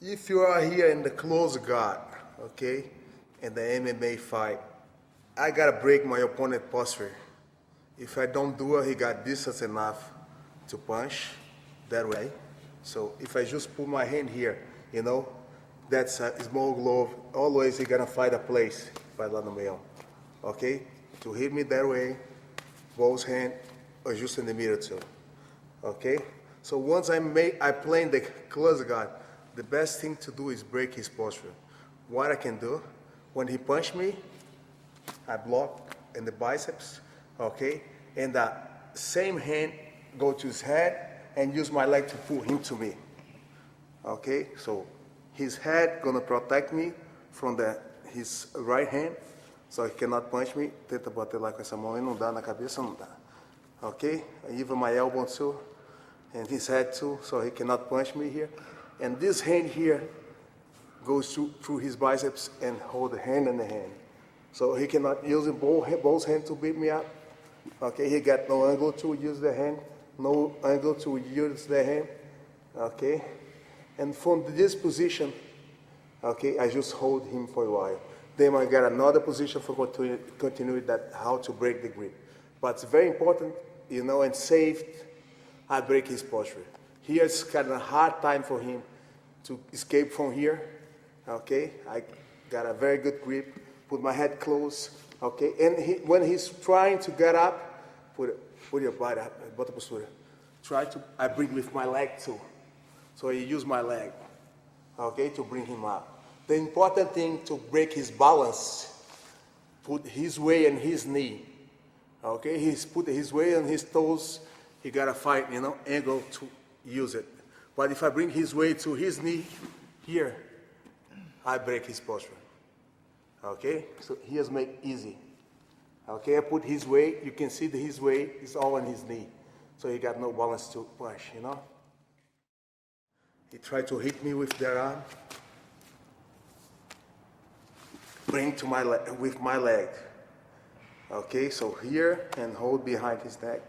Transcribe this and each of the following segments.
If you are here in the close guard, okay, in the MMA fight, I gotta break my opponent posture. If I don't do it, he got distance enough to punch that way. So if I just put my hand here, you know, that's a small glove. Always he gonna find a place by lá no meio. Okay? To hit me that way, both hand or just in the middle too. Okay? So once I play in the close guard, the best thing to do is break his posture. What I can do, when he punch me, I block in the biceps, okay? And the same hand go to his head and use my leg to pull him to me. Okay? So his head gonna protect me from his right hand, so he cannot punch me. Tenta bater lá com essa mão e não dá na cabeça, não dá. Okay? Even my elbow too, and his head too, so he cannot punch me here. And this hand here goes through his biceps and hold the hand in the hand. So he cannot use both hands to beat me up. Okay, he got no angle to use the hand, no angle to use the hand. Okay, and from this position, okay, I just hold him for a while. Then I got another position for continue that how to break the grip. But it's very important, you know, and safe, I break his posture. Here it's kind of a hard time for him to escape from here. Okay, I got a very good grip, put my head close. Okay, and when he's trying to get up, put your body up, bota postura. I bring with my leg too. So I use my leg, okay, to bring him up. The important thing to break his balance, put his weight on his knee. Okay, he's put his weight on his toes, he gotta fight, you know, angle to use it. But if I bring his weight to his knee, here, I break his posture. Okay, so here's make easy. Okay, I put his weight, you can see his weight is all on his knee. So he got no balance to push, you know. He tried to hit me with their arm. Bring to my with my leg. Okay, so here and hold behind his neck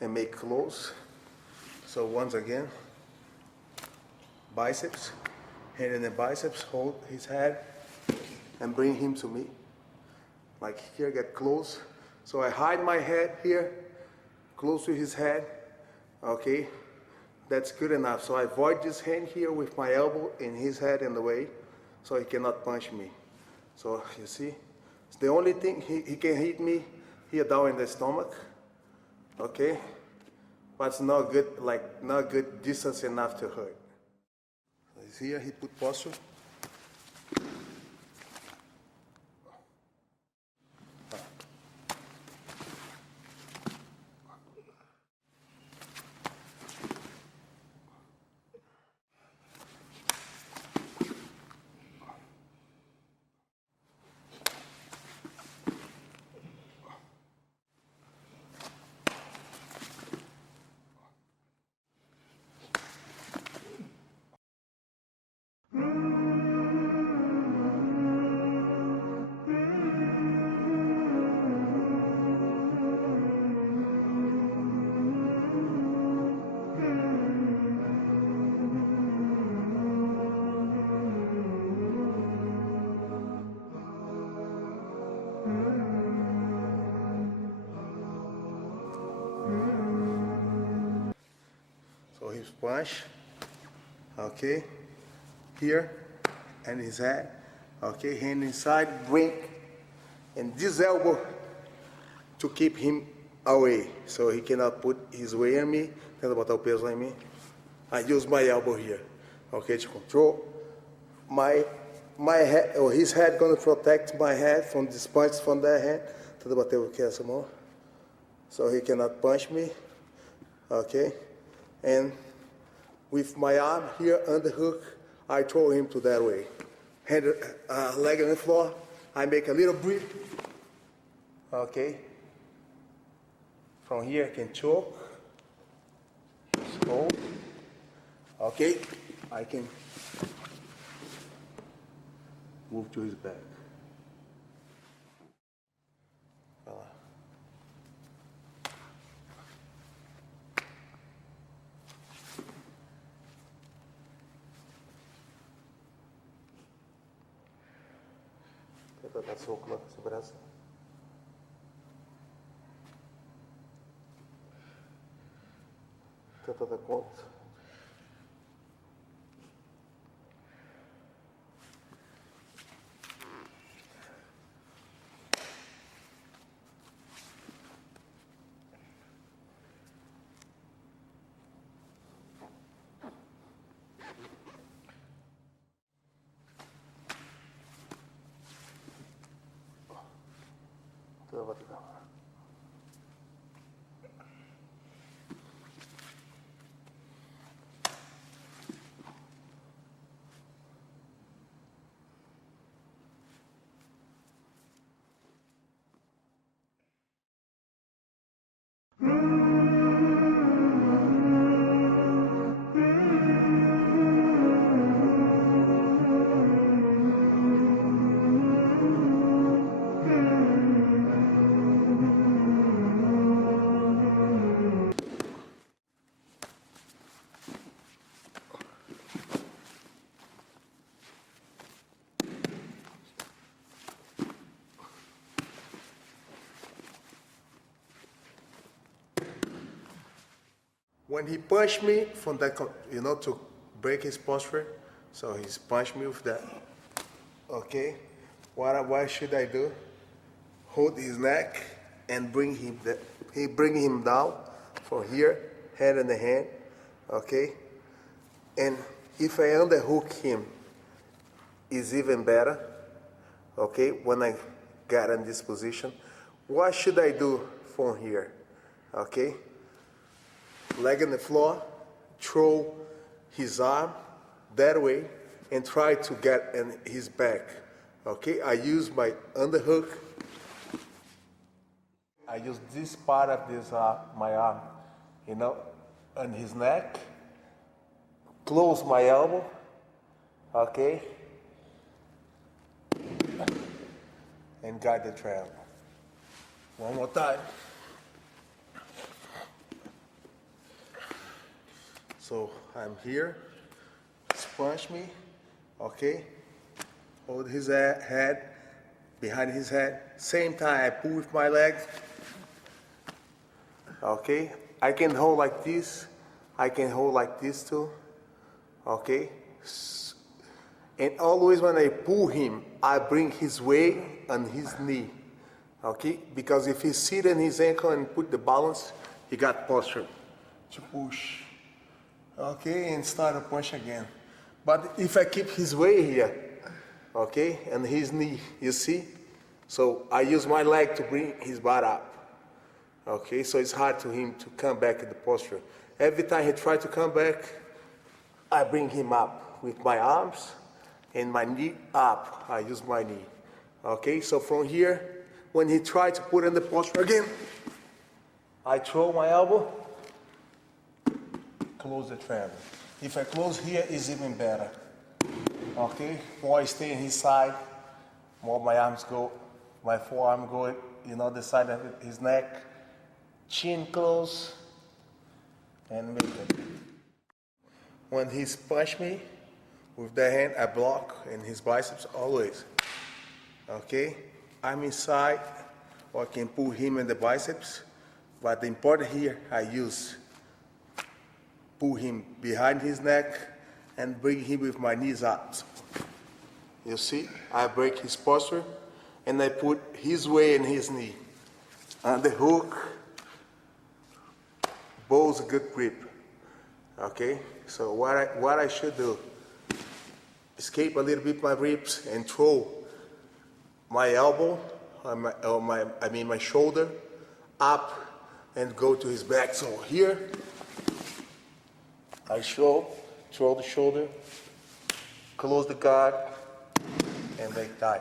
and make close. So once again, biceps, hand in the biceps, hold his head and bring him to me. Like here, get close. So I hide my head here, close to his head. Okay, that's good enough. So I avoid this hand here with my elbow and his head in the way, so he cannot punch me. So you see, it's the only thing he can hit me here down in the stomach. Okay, but it's not good, like not good distance enough to hurt. So here he put posture. So his punch, okay, here, and his head, okay, hand inside, bring, and this elbow to keep him away, so he cannot put his weight on me. Tenta botar o peso lá em mim. I use my elbow here, okay, to control my head, or his head gonna protect my head from this punch from that hand. Tenta bater o que é essa mão, so he cannot punch me, okay. And with my arm here on the hook, I throw him to that way. Hand, leg on the floor, I make a little breath. Okay. From here I can choke. Just hold. Okay. I can move to his back. Tenta dar soco lá com esse braço. Tenta dar conta. When he punched me from that, to break his posture, so he's punched me with that. Okay, what should I do? Hold his neck and bring him down from here, head in the hand. Okay, and if I underhook him, is even better. Okay, when I got in this position, what should I do from here? Okay. Leg on the floor, throw his arm that way, and try to get in his back. Okay, I use my underhook. I use this part of this my arm, on his neck. Close my elbow. Okay, and guide the triangle. One more time. So I'm here, punch me, okay? Hold his head, behind his head. Same time I pull with my leg, okay? I can hold like this, I can hold like this too, okay? And always when I pull him, I bring his weight on his knee, okay? Because if he sit on his ankle and put the balance, he got posture to push. Okay, and start a punch again. But if I keep his weight here, okay, and his knee, you see? So I use my leg to bring his butt up. Okay, so it's hard to him to come back in the posture. Every time he tries to come back, I bring him up with my arms and my knee up. I use my knee. Okay, so from here, when he tries to put in the posture again, I throw my elbow, close the triangle. If I close here, it's even better. Okay, more I stay on his side, more my arms go, my forearm go, the side of his neck, chin close, and make it. When he's punch me with the hand, I block in his biceps always. Okay, I'm inside, or I can pull him in the biceps, but the important here, I use pull him behind his neck and bring him with my knees up. You see, I break his posture and I put his weight in his knee. And the hook, bow's a good grip. Okay, so what I should do, escape a little bit my ribs and throw my elbow, my shoulder up and go to his back. So here, I throw the shoulder, close the guard, and make tight.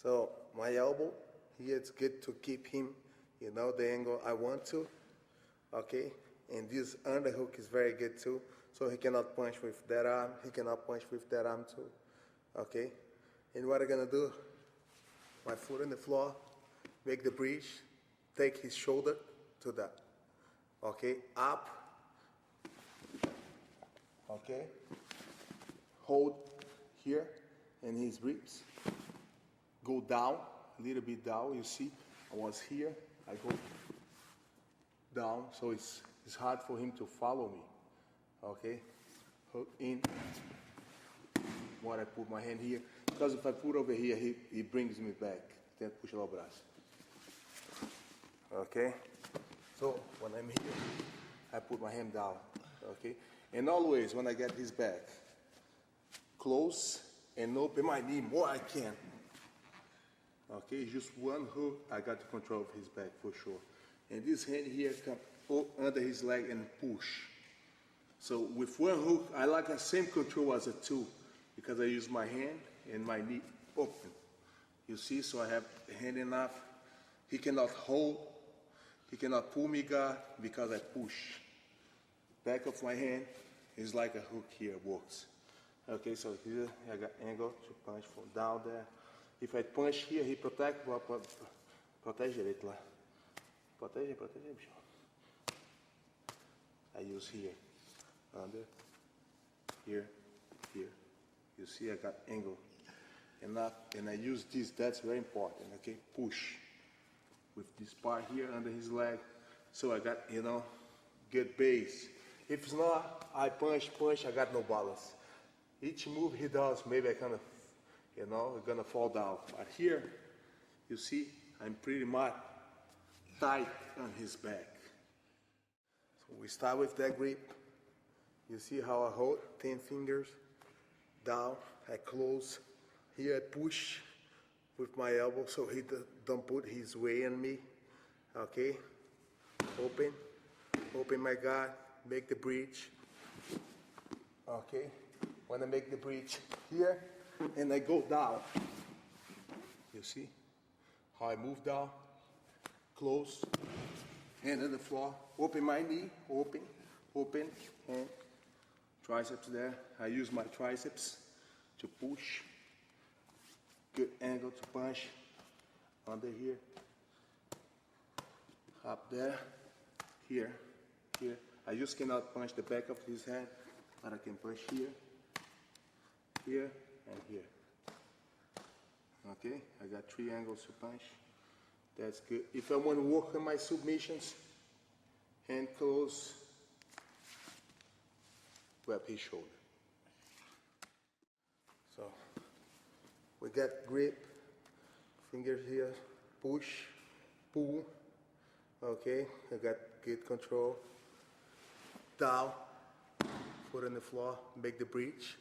So my elbow here, it's good to keep him, you know, the angle I want to, okay? And this underhook is very good too. So he cannot punch with that arm, he cannot punch with that arm too, okay? And what I'm gonna do, my foot on the floor, make the bridge, take his shoulder to that, okay? Up, okay? Hold here in his ribs. Go down, a little bit down, you see, I was here, I go down, so it's hard for him to follow me, okay? Hook in, when I put my hand here, because if I put over here, he brings me back, then push o braço, okay? So, when I'm here, I put my hand down, okay? And always, when I get his back, close and open my knee more I can. Okay, just one hook, I got the control of his back for sure. And this hand here come under his leg and push. So with one hook, I like the same control as a two because I use my hand and my knee open. You see, so I have the hand enough. He cannot hold, he cannot pull me guard because I push. Back of my hand is like a hook here, works. Okay, so here I got angle to punch from down there. If I punch here, he protege direito lá. Protege, bicho. I use here, under, here. You see I got angle. And I use this, that's very important, okay? Push. With this part here under his leg. So I got, you know, good base. If it's not, I punch, I got no balance. Each move he does, maybe I kind of, you know, I'm gonna fall down. But here, you see, I'm pretty much tight on his back. So we start with that grip. You see how I hold 10 fingers down, I close. Here I push with my elbow so he don't put his weight on me. Okay, open my guard, make the breach. Okay, when I make the breach here, and I go down. You see how I move down, close, hand on the floor, open my knee, open, and triceps there. I use my triceps to push, good angle to punch, under here, up there, here. I just cannot punch the back of his hand, but I can punch here, and here. Okay, I got 3 angles to punch. That's good. If I want to work on my submissions, hand close, grab his shoulder. So, we got grip, fingers here, push, pull. Okay, I got good control. Down, foot on the floor, make the breach.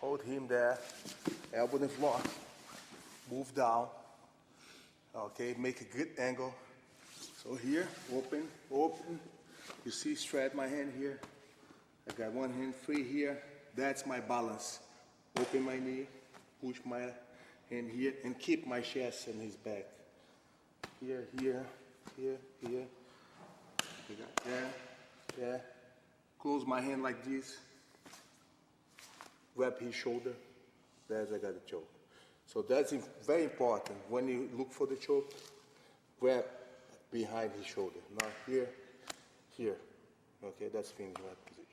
Hold him there, elbow on the floor, move down, okay, make a good angle. So here, open, you see, straight my hand here. I got one hand free here, that's my balance. Open my knee, push my hand here, and keep my chest in his back. Here. I got there. Close my hand like this. Grab his shoulder, there's I got the choke. So that's very important. When you look for the choke, grab behind his shoulder, not here. Okay, that's finish right position.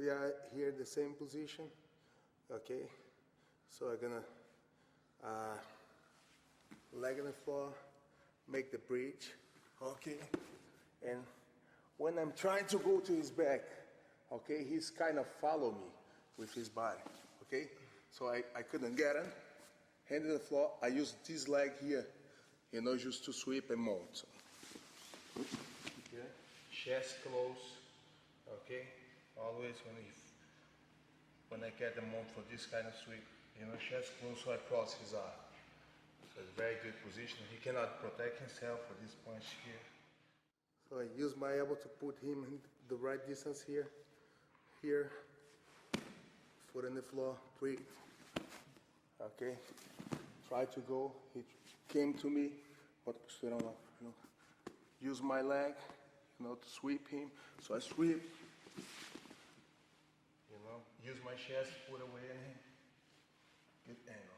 we are here in the same position, okay? So I'm gonna leg on the floor, make the bridge, okay? And when I'm trying to go to his back, okay, he's kind of follow me with his body, okay? So I couldn't get him. Hand on the floor, I use this leg here, you know, just to sweep and mount. So. Okay. Chest close, okay? Always when I get the mount for this kind of sweep, you know, chest close so I cross his arm. So it's a very good position. He cannot protect himself for this punch here. So I use my elbow to put him in the right distance here. Here, foot on the floor, breathe. Okay, try to go. He came to me, but you know, use my leg, you know, to sweep him. So I sweep, you know, use my chest, put away in him. Good angle.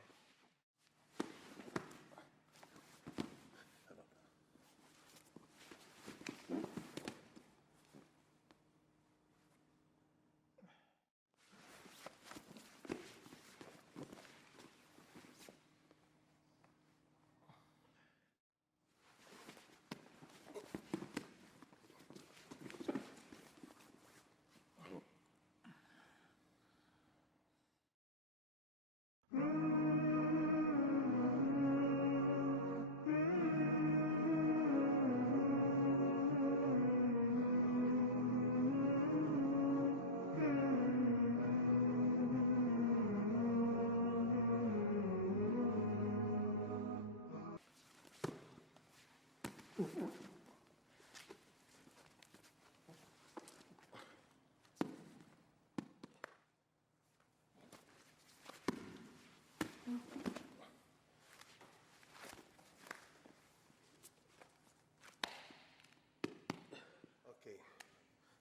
Okay,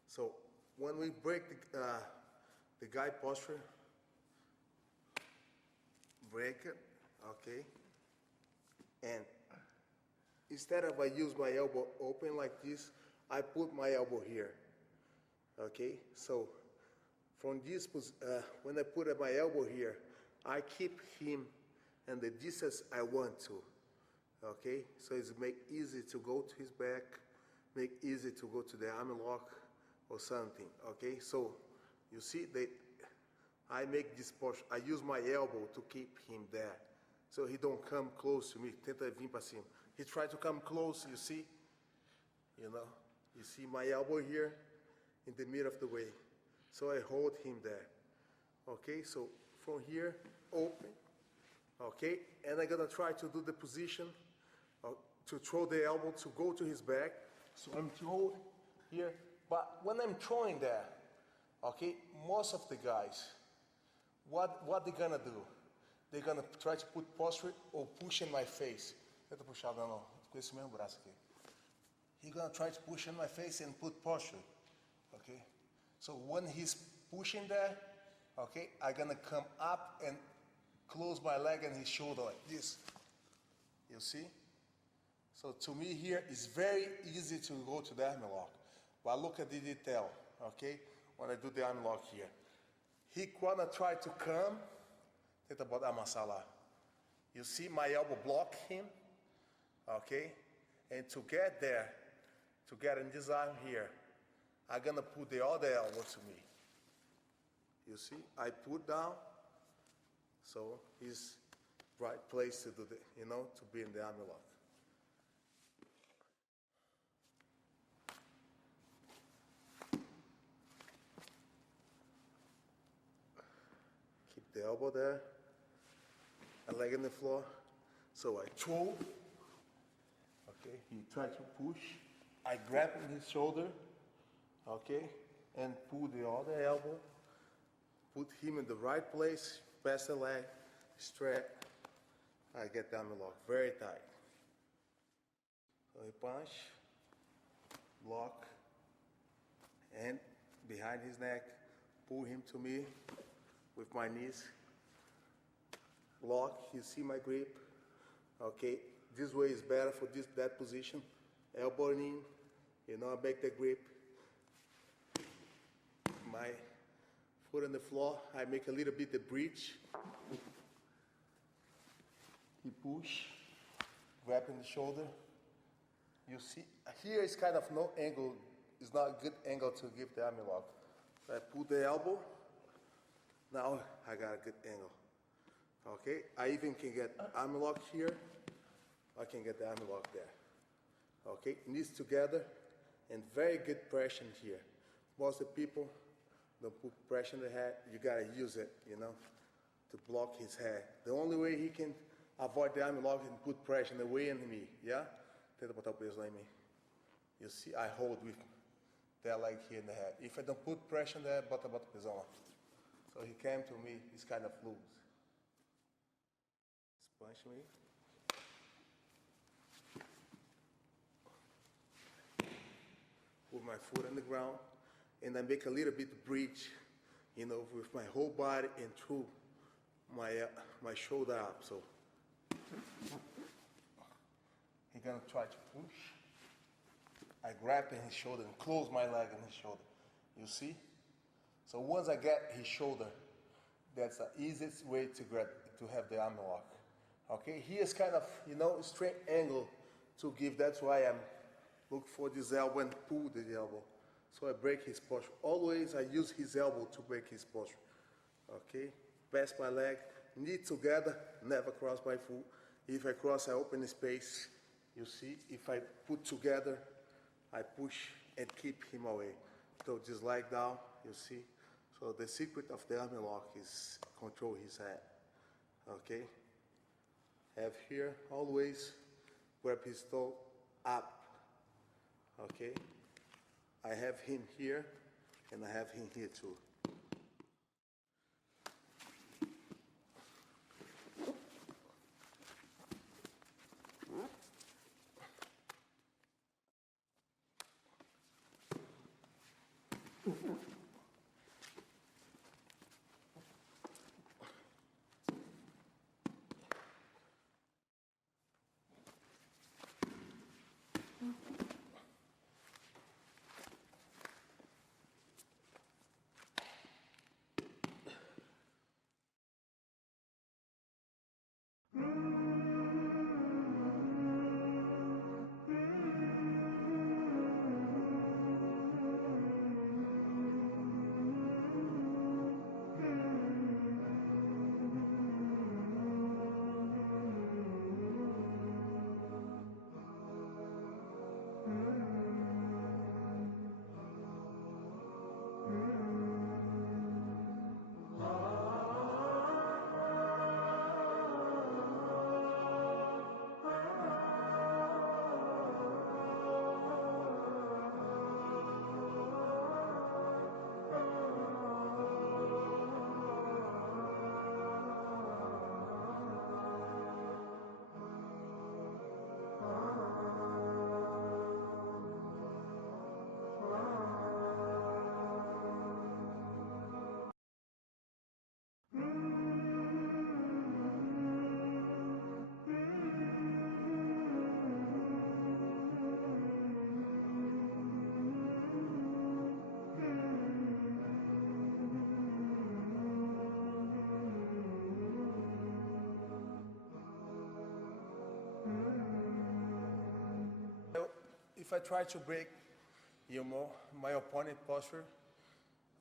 so when we break the guy posture, break it, okay, and instead of I use my elbow open like this, I put my elbow here, okay, so from this, when I put my elbow here, I keep him and the distance I want to, okay, so it's make easy to go to his back, make easy to go to the arm lock or something, okay? So you see that I make this push, I use my elbow to keep him there. So he don't come close to me, tenta vir para cima. He try to come close, you see? You know, you see my elbow here in the middle of the way. So I hold him there, okay? So from here, open, okay? And I'm gonna try to do the position to throw the elbow to go to his back. So I'm throwing here, but when I'm throwing there, okay, most of the guys, what they're gonna do? They're gonna try to put posture or push in my face. Tenta puxar, não, com esse mesmo braço aqui. He's gonna try to push in my face and put posture, okay? So when he's pushing there, okay, I'm gonna come up and close my leg and his shoulder like this. You see? So to me here, it's very easy to go to the arm lock. But look at the detail, okay? When I do the arm lock here. He gonna try to come, tenta amassar lá. You see my elbow block him, okay? And to get there, to get in this arm here, I'm gonna put the other elbow to me. You see, I put down, so he's right place to do the, you know, to be in the arm lock. Keep the elbow there, a leg on the floor. So I throw, okay, he tried to push. I grab his shoulder, okay, and pull the other elbow, put him in the right place, pass the leg, straight. I get down the lock, very tight. So he punch, block, and behind his neck, pull him to me with my knees, lock, you see my grip, okay, this way is better for that position, elbow in, you know, I make the grip, my Put on the floor. I make a little bit the bridge. He push, grab in the shoulder. You see, here is kind of no angle. It's not a good angle to give the arm lock. So I pull the elbow. Now I got a good angle. Okay, I even can get arm lock here. I can get the arm lock there. Okay, knees together and very good pressure here. Most of the people don't put pressure in the head. You gotta use it, you know, to block his head. The only way he can avoid the arm lock and put pressure in the way in me, yeah? Tenta botar o peso lá em mim. You see, I hold with that leg here in the head. If I don't put pressure in there, bota o pesão lá. So he came to me, he's kind of loose. Punch me. Put my foot on the ground, and I make a little bit bridge, you know, with my whole body and through my shoulder up. So he's gonna try to push. I grab in his shoulder and close my leg on his shoulder. You see? So once I get his shoulder, that's the easiest way to have the arm lock. Okay, here's kind of, you know, straight angle to give. That's why I'm look for this elbow and pull the elbow. So I break his posture. Always I use his elbow to break his posture. Okay, pass my leg, knee together, never cross my foot. If I cross, I open the space. You see, if I put together, I push and keep him away. So just like down, you see. So the secret of the arm lock is control his head. Okay. Have here, always grab his toe up, okay? I have him here, and I have him here too. If I try to break, you know, my opponent posture,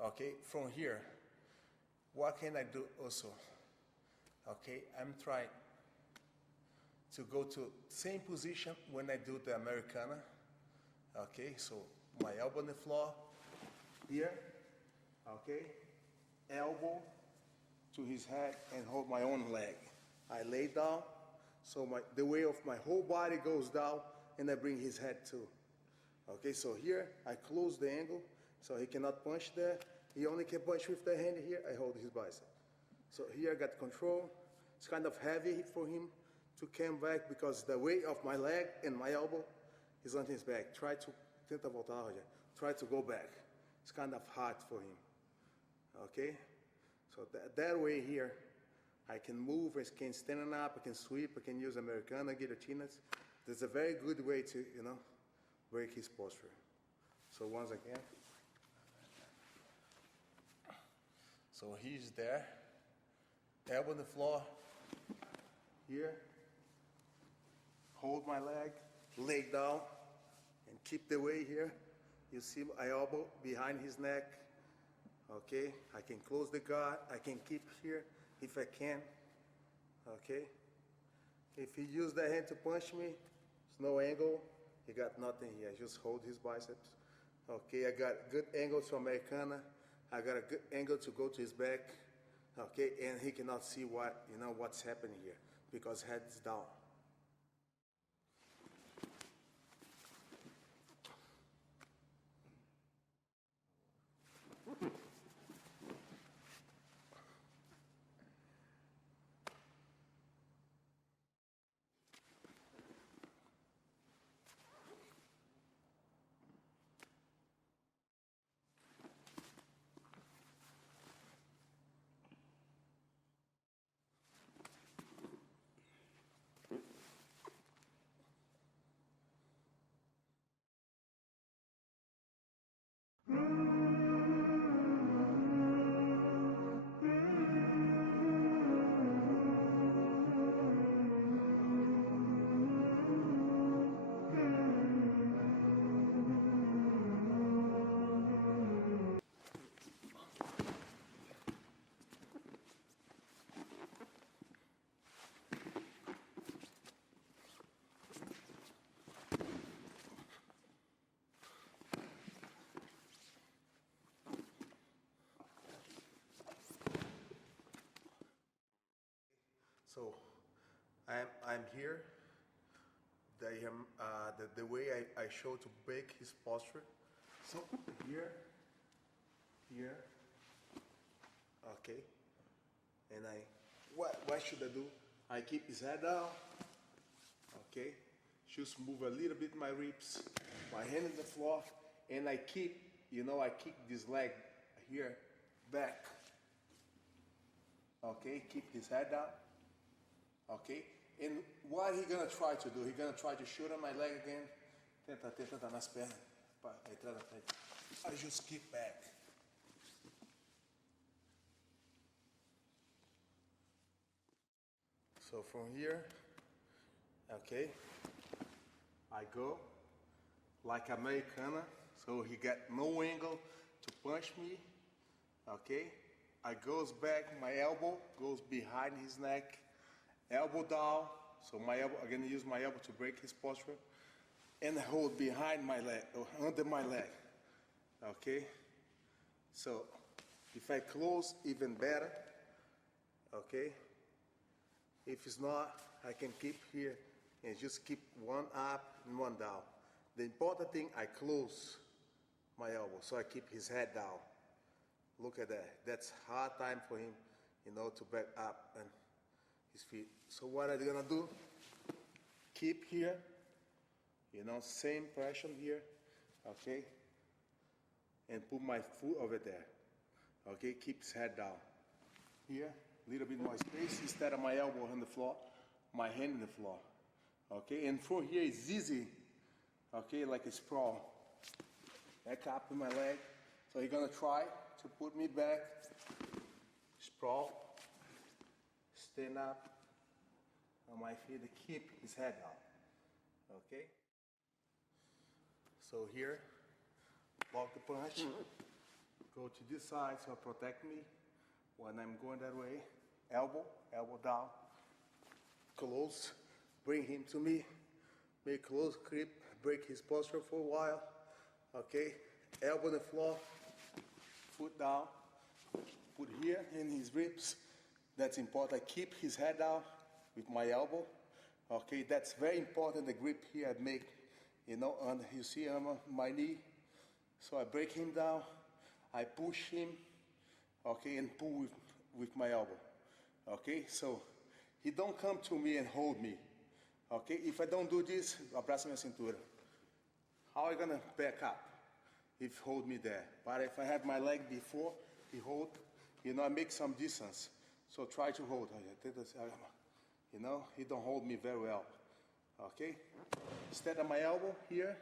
okay, from here, what can I do also? Okay, I'm trying to go to same position when I do the Americana. Okay, so my elbow on the floor, here, okay, elbow to his head and hold my own leg. I lay down, so the weight of my whole body goes down and I bring his head too. Okay, so here I close the angle so he cannot punch there. He only can punch with the hand here. I hold his bicep. So here I got control. It's kind of heavy for him to come back because the weight of my leg and my elbow is on his back. Tenta voltar, Roger. Try to go back. It's kind of hard for him. Okay? So that way here, I can move, I can stand up, I can sweep, I can use Americana, guillotines. That's a very good way to, you know, break his posture. So once again, So he's there, elbow on the floor, here, hold my leg, leg down, and keep the weight here. You see my elbow behind his neck, okay? I can close the guard, I can keep here if I can, okay? If he used that hand to punch me, there's no angle, he got nothing here, just hold his biceps. Okay, I got good angle to Americana, I got a good angle to go to his back, okay, and he cannot see what's happening here because head is down. So I'm here. The way I show to break his posture. So here, okay. And what should I do? I keep his head down, okay. Just move a little bit my ribs, my hand on the floor, and I keep this leg here back. Okay, keep his head down. Okay, and what he gonna try to do? He gonna try to shoot on my leg again. Tenta dar nas pernas. Pá, entrar na frente. I just keep back. So from here, okay, I go like Americana. So he got no angle to punch me. Okay, I goes back. My elbow goes behind his neck. Elbow down, so my elbow, I'm gonna use my elbow to break his posture, and hold behind my leg, or under my leg, okay? So, if I close, even better, okay? If it's not, I can keep here, and just keep one up and one down. The important thing, I close my elbow, so I keep his head down. Look at that, that's hard time for him, to back up and his feet. So what are they gonna do? Keep here, same pressure here, okay? And put my foot over there, okay? Keep his head down. Here, a little bit more space instead of my elbow on the floor, my hand on the floor, okay? And from here is easy, okay, like a sprawl. Back up in my leg. So he's gonna try to put me back, sprawl. Stand up on my feet to keep his head down, okay? So here, block the punch, go to this side so protect me when I'm going that way. Elbow down, close, bring him to me, make close grip, break his posture for a while, okay? Elbow on the floor, foot down, put here in his ribs. That's important. I keep his head down with my elbow. Okay, that's very important. The grip here I make, you see on my knee. So I break him down. I push him. Okay, and pull with my elbow. Okay, so he don't come to me and hold me. Okay, if I don't do this, abraço minha cintura. How am I gonna back up if he hold me there? But if I have my leg before he hold, I make some distance. So try to hold. He don't hold me very well. Okay? Instead of my elbow here,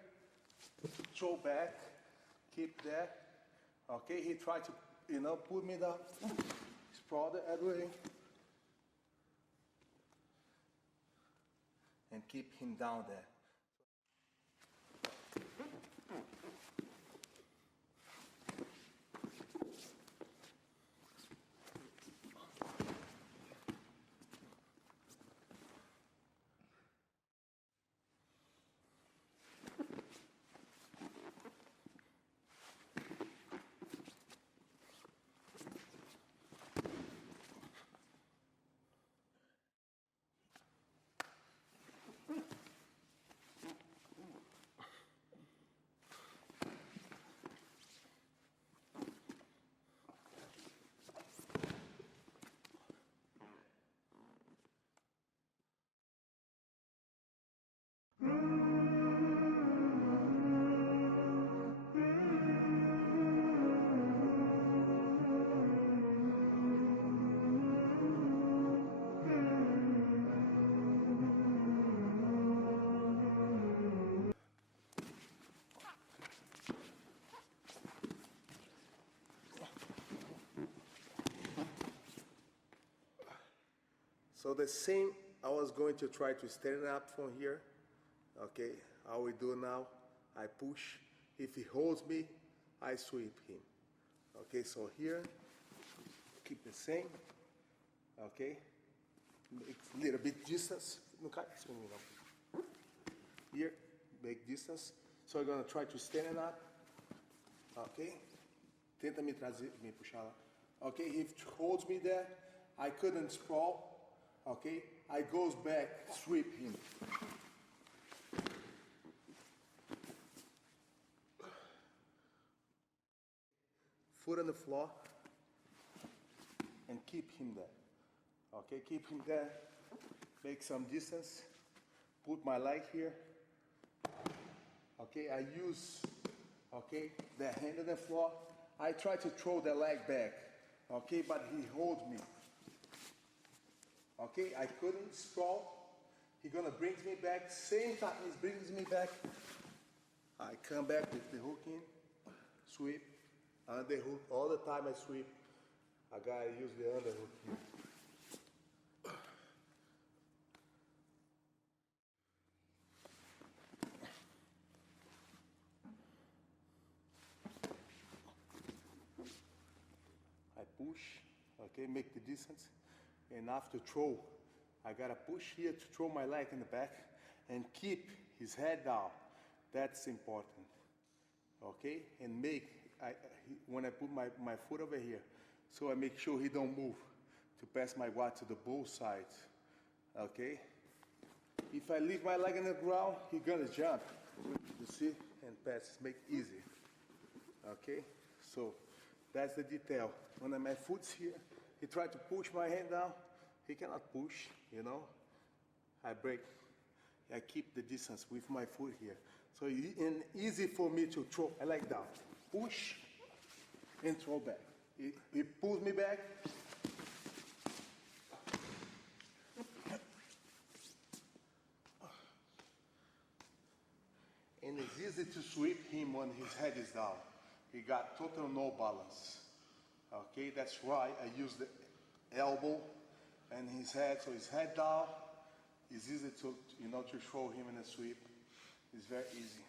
throw back, keep there. Okay? He tried to put me down, sprawl the other way, and keep him down there. So the same, I was going to try to stand up from here. Okay, how we do now, I push. If he holds me, I sweep him. Okay, so here, keep the same. Okay, make a little bit distance. Here, make distance. So I'm gonna try to stand up. Okay, tenta me trazer, me puxar lá. Okay, if he holds me there, I couldn't sprawl. Okay, I goes back, sweep him. Foot on the floor and keep him there. Okay, keep him there. Make some distance. Put my leg here. Okay, I use, the hand on the floor. I try to throw the leg back. Okay, but he holds me. Okay, I couldn't sprawl. He gonna brings me back. Same time he brings me back. I come back with the hook in, sweep, underhook. All the time I sweep, I gotta use the underhook here. I push, okay, make the distance. And after throw, I gotta push here to throw my leg in the back and keep his head down. That's important. Okay, and when I put my foot over here, so I make sure he don't move to pass my guard to the both sides. Okay, if I leave my leg on the ground, he gonna jump. You see, and pass, make easy. Okay, so that's the detail. When my foot's here, he tried to push my hand down. He cannot push, I break. I keep the distance with my foot here. So it's easy for me to throw. I like that. Push and throw back. He pulls me back. And it's easy to sweep him when his head is down. He got total no balance. Okay, that's why I use the elbow and his head, so his head down. It's easy to throw him in a sweep. It's very easy.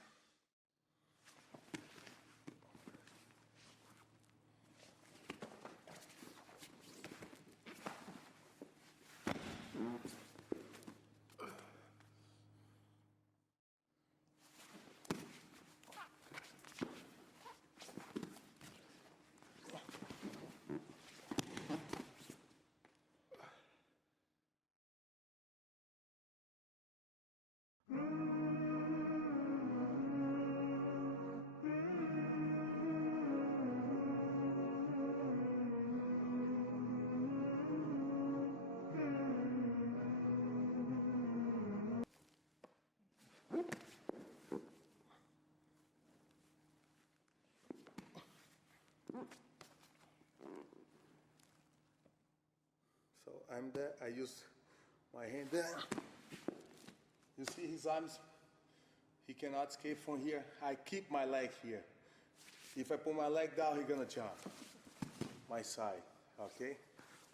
So I'm there, I use my hand there. You see his arms? He cannot escape from here. I keep my leg here. If I put my leg down, he's gonna jump. my side, okay?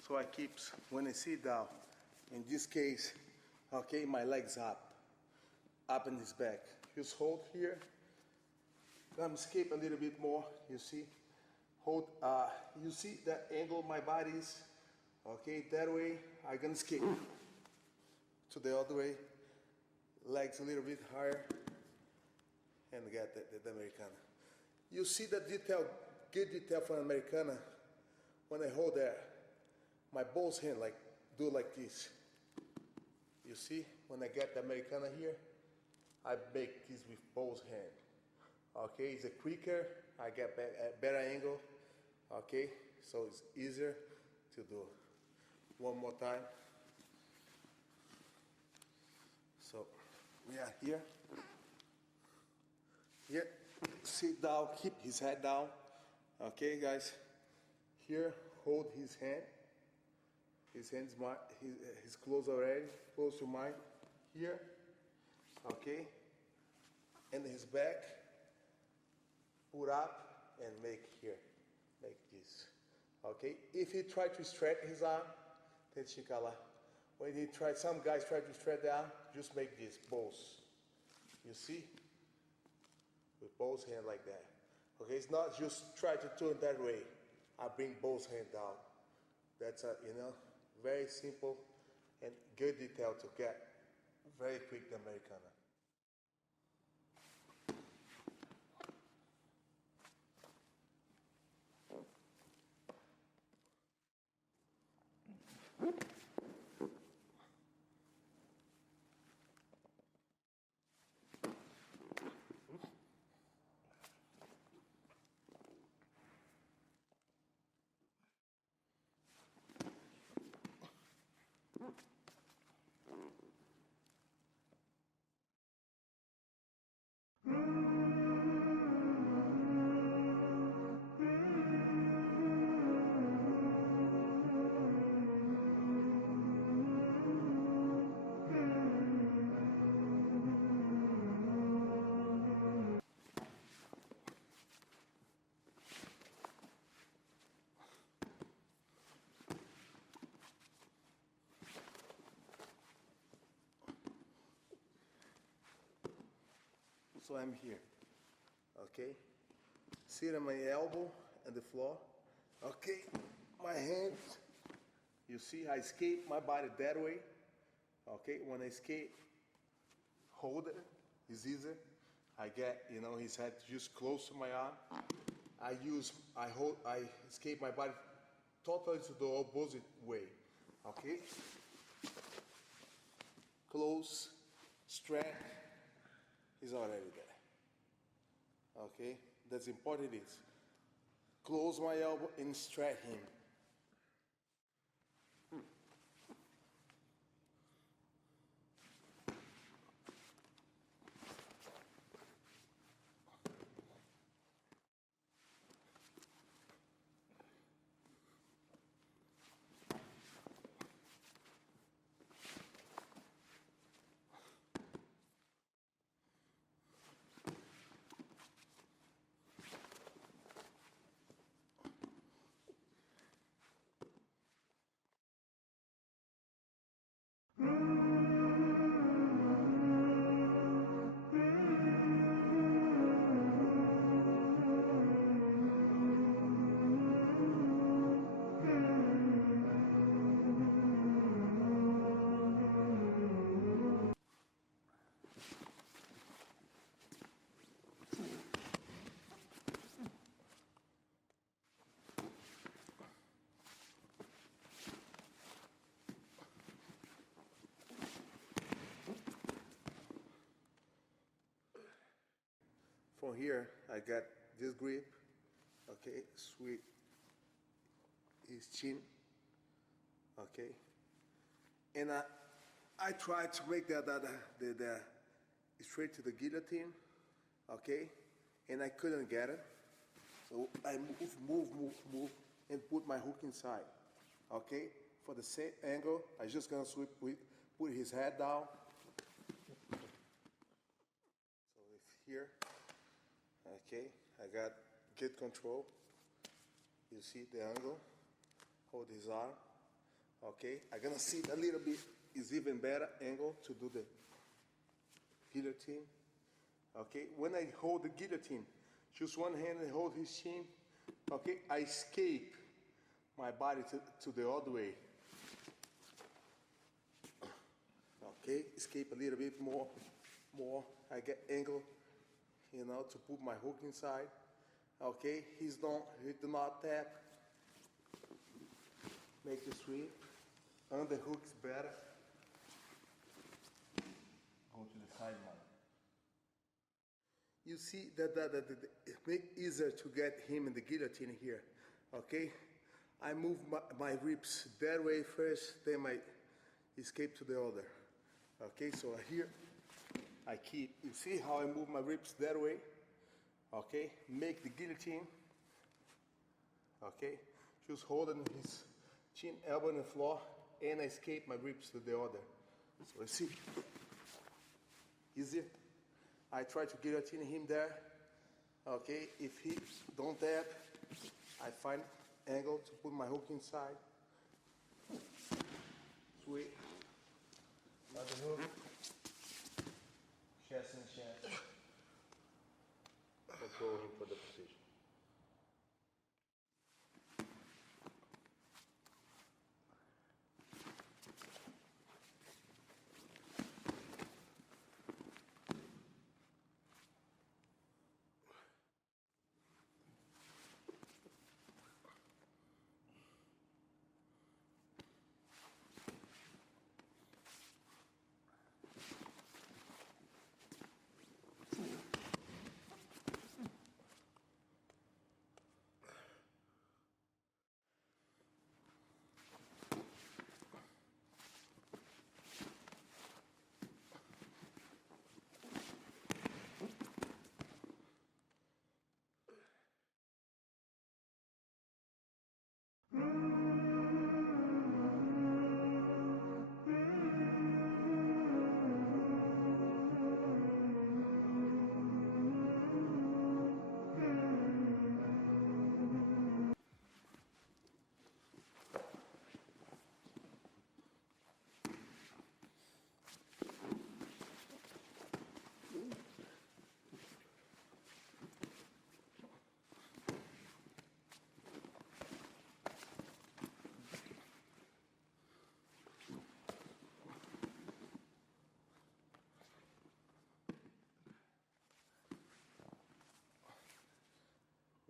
So I keep, when I sit down, in this case, okay, my legs up in his back. Just hold here. I'm escape a little bit more, you see? Hold, you see that angle my body is? Okay, that way, I can escape. To the other way, legs a little bit higher, and get the Americana. You see the detail, good detail from Americana, when I hold there, my both hand do like this. You see, when I get the Americana here, I make this with both hands. Okay, it's a quicker, I get a better angle. Okay, so it's easier to do. One more time. So we are here. Here, sit down, keep his head down. Okay, guys. Here, hold his hand. His hand's his close already, close to mine. Here, okay. And his back, put up and make here, like this. Okay. If he try to stretch his arm, then fica lá. When he try, some guys try to stretch the arm, just make this, both. You see? With both hands like that. Okay, it's not just try to turn that way. I bring both hands down. That's a, very simple and good detail to get very quick the Americana. So I'm here, okay? Sit on my elbow on the floor, okay? My hands, you see I escape my body that way, okay? When I escape, hold it, it's easier. I get, his head just close to my arm. I escape my body totally to the opposite way, okay? Close, stretch, he's already there. Okay, that's important is close my elbow and stretch him. From here, I got this grip, okay, sweep his chin, okay, and I try to make the straight to the guillotine, okay, and I couldn't get it, so I move, and put my hook inside, okay. For the same angle, I just gonna sweep, put his head down. So if here. Okay, I got good control. You see the angle, hold his arm, okay? I'm gonna sit a little bit, is even better angle to do the guillotine, okay? When I hold the guillotine, just one hand and hold his chin, okay? I escape my body to the other way. Okay, escape a little bit more. I get angle, to put my hook inside. Okay, he do not tap. Make the sweep. Underhook is better. Go to the sideline. You see that it makes it easier to get him in the guillotine here. Okay, I move my ribs that way first, then I escape to the other. Okay, so here I keep. You see how I move my ribs that way? Okay, make the guillotine. Okay, just holding his chin, elbow on the floor, and I escape my ribs to the other. So you see, easy. I try to guillotine him there. Okay, if he don't tap, I find angle to put my hook inside. Sweet. Another hook. Chest and chest. Control him for the position.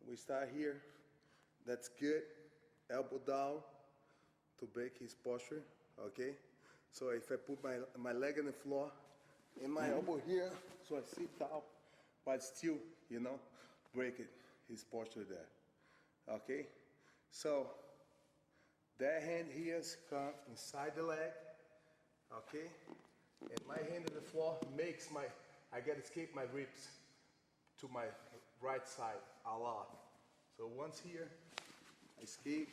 We start here. That's good. Elbow down to break his posture. Okay. So if I put my leg on the floor and my elbow here, so I sit down, but still, break his posture there. Okay. So that hand here come inside the leg. Okay. And my hand on the floor makes I gotta escape my ribs to my right side a lot. So once here, escape.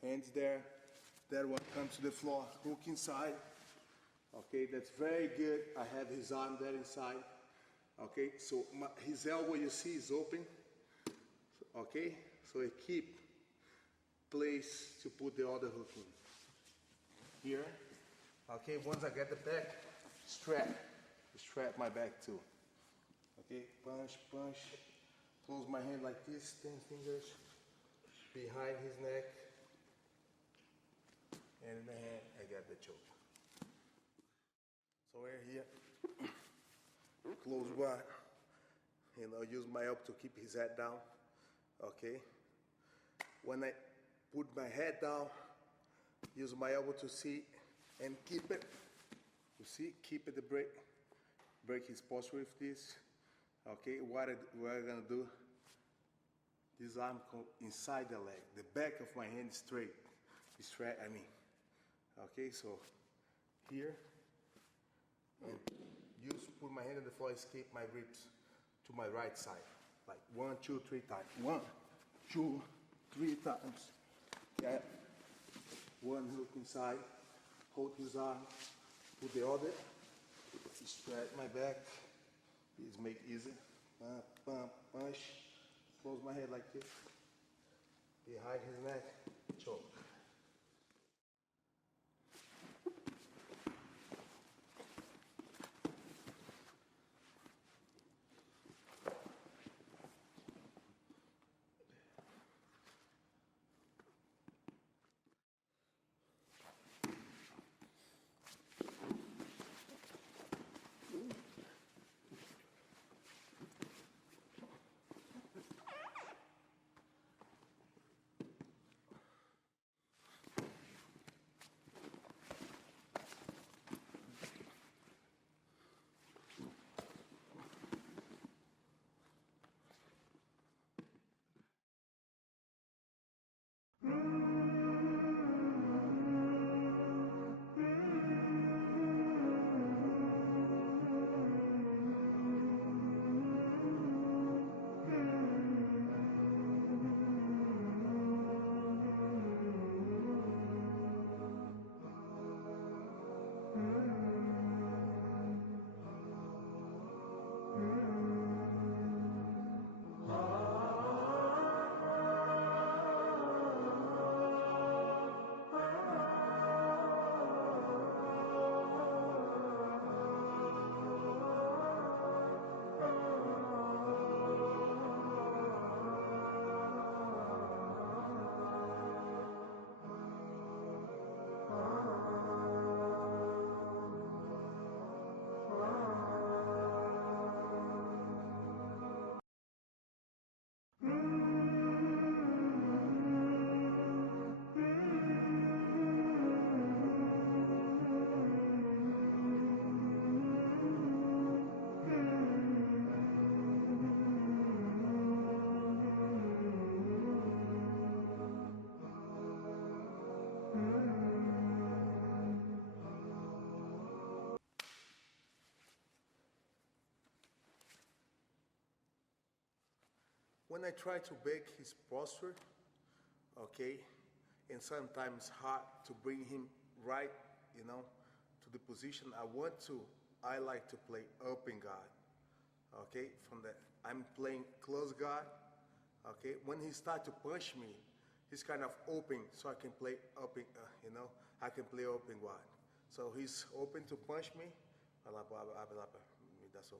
Hands there. That one comes to the floor, hook inside. Okay, that's very good. I have his arm there inside. Okay, so his elbow you see is open. Okay, so I keep place to put the other hook in. Here. Okay, once I get the back, strap my back too. Okay, punch, close my hand like this, 10 fingers behind his neck, and in the hand I got the choke. So we're here, close one, use my elbow to keep his head down. Okay, when I put my head down, use my elbow to see and keep it. You see, keep it the break his posture with this. Okay, what we're gonna do, this arm come inside the leg, the back of my hand straight, okay, so here, and just put my hand on the floor, escape my ribs to my right side, like 1, 2, 3 times, 1, 2, 3 times, okay, one hook inside, hold his arm, put the other, straight my back. Please make easy. Punch. close my head like this. Behind his neck, choke. When I try to break his posture, okay, and sometimes hard to bring him right, you know, to the position I want to, I like to play open guard, okay, from that. I'm playing close guard, okay. When he start to punch me, he's kind of open, so I can play open, you know, I can play open guard. So he's open to punch me, that's all.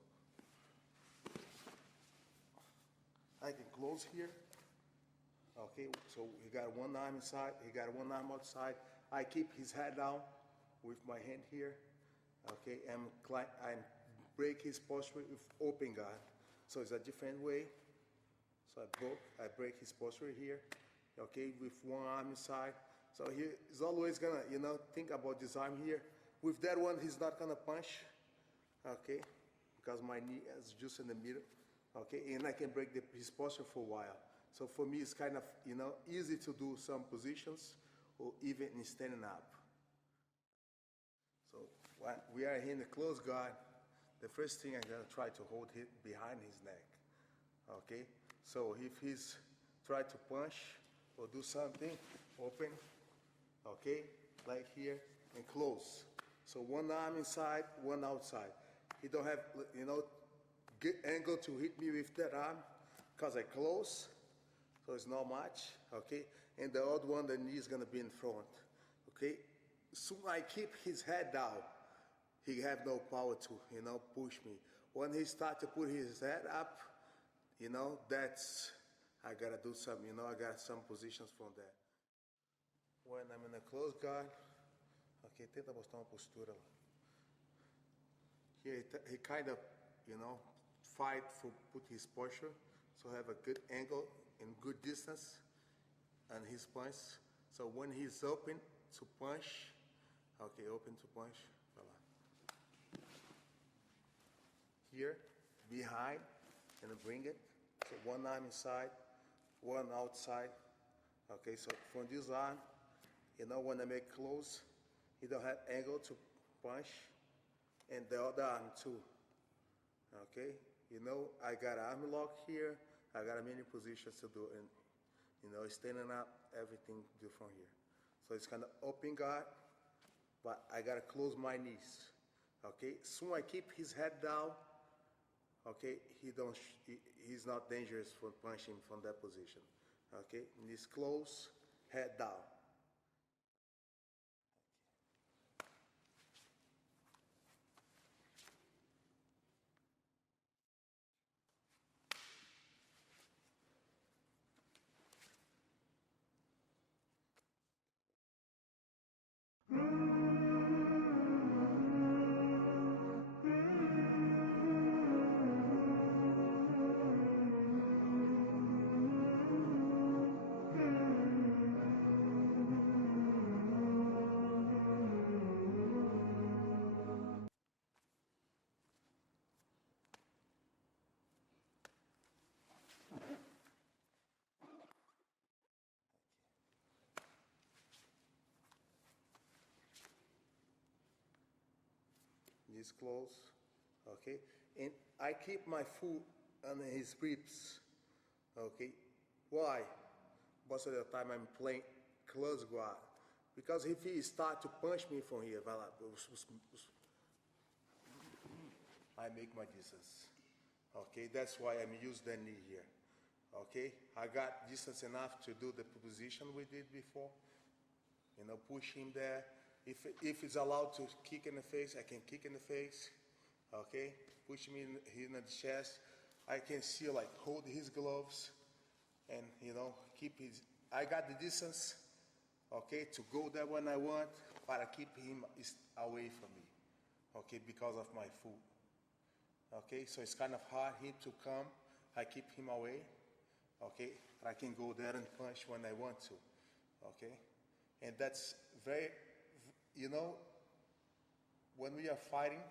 I can close here. Okay, so he got one arm inside, he got one arm outside. I keep his head down with my hand here. Okay, and I break his posture with open guard. So it's a different way. So I break his posture here. Okay, with one arm inside. So he's always gonna, you know, think about this arm here. With that one, he's not gonna punch. Okay, because my knee is just in the middle. Okay, and I can break his posture for a while. So for me, it's kind of, you know, easy to do some positions or even in standing up. So when we are here in the close guard, the first thing I'm gonna try to hold him behind his neck. Okay, so if he's trying to punch or do something, open, okay, like here, and close. So one arm inside, one outside. He don't have, you know, good angle to hit me with that arm because I close, so it's not much, okay? And the other one, the knee is gonna be in front, okay? Soon I keep his head down, he have no power to, you know, push me. When he start to put his head up, you know, that's, I gotta do some, you know, I got some positions from that. When I'm in a close guard, okay, tenta mostrar uma postura lá. Here he kind of, you know, fight for put his posture, so have a good angle and good distance and his punch. So when he's open to punch, okay, open to punch, voila. Here, behind, and bring it. So one arm inside, one outside. Okay, so from this arm, you know, when I make close, he don't have angle to punch, and the other arm too. Okay, you know, I got arm lock here, I got many positions to do, and, you know, standing up, everything do from here. So it's kind of open guard, but I gotta close my knees. Okay, soon I keep his head down, okay, he's not dangerous for punching from that position. Okay, knees close, head down. Knees close, okay? And I keep my foot on his ribs, okay? Why? Most of the time I'm playing close guard. Because if he start to punch me from here, I make my distance. Okay, that's why I'm using the knee here. Okay, I got distance enough to do the position we did before. You know, push him there. If it's allowed to kick in the face, I can kick in the face. Okay, push him in the chest. I can still like hold his gloves and, you know, keep his, I got the distance, okay, to go there when I want, but I keep him away from me, okay, because of my foot. Okay, so it's kind of hard him to come. I keep him away, okay, but I can go there and punch when I want to, okay? And that's very, you know, when we are fighting,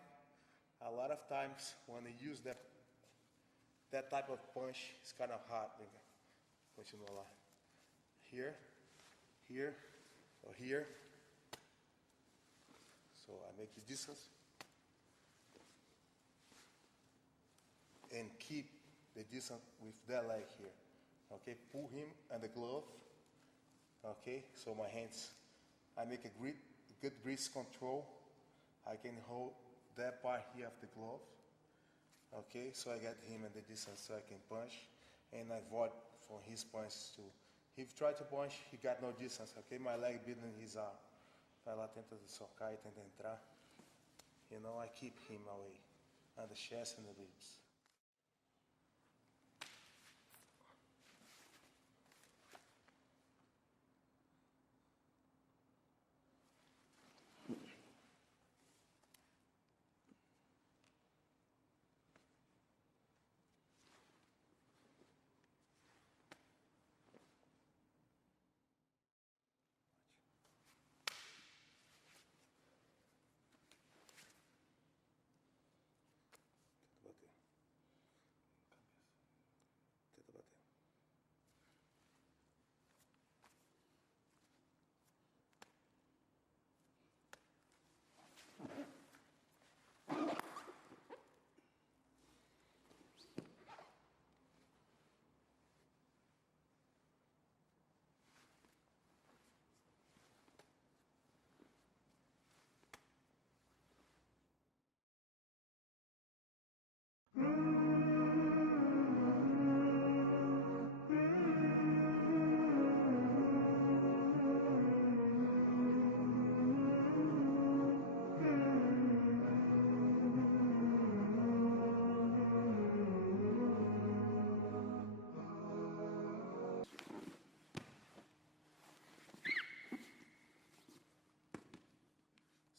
a lot of times when they use that type of punch, it's kind of hard. Pushing a lot. Here, here, or here. So I make the distance. And keep the distance with that leg here. Okay, pull him and the glove. Okay, so my hands, I make a good wrist control. I can hold that part here of the glove. Okay, so I get him in the distance so I can punch and avoid for his punch too. If he tried to punch, he got no distance, okay? My leg beating his arm. Vai lá, tenta socar e tenta entrar. You know, I keep him away on the chest and the ribs. Tenta bater.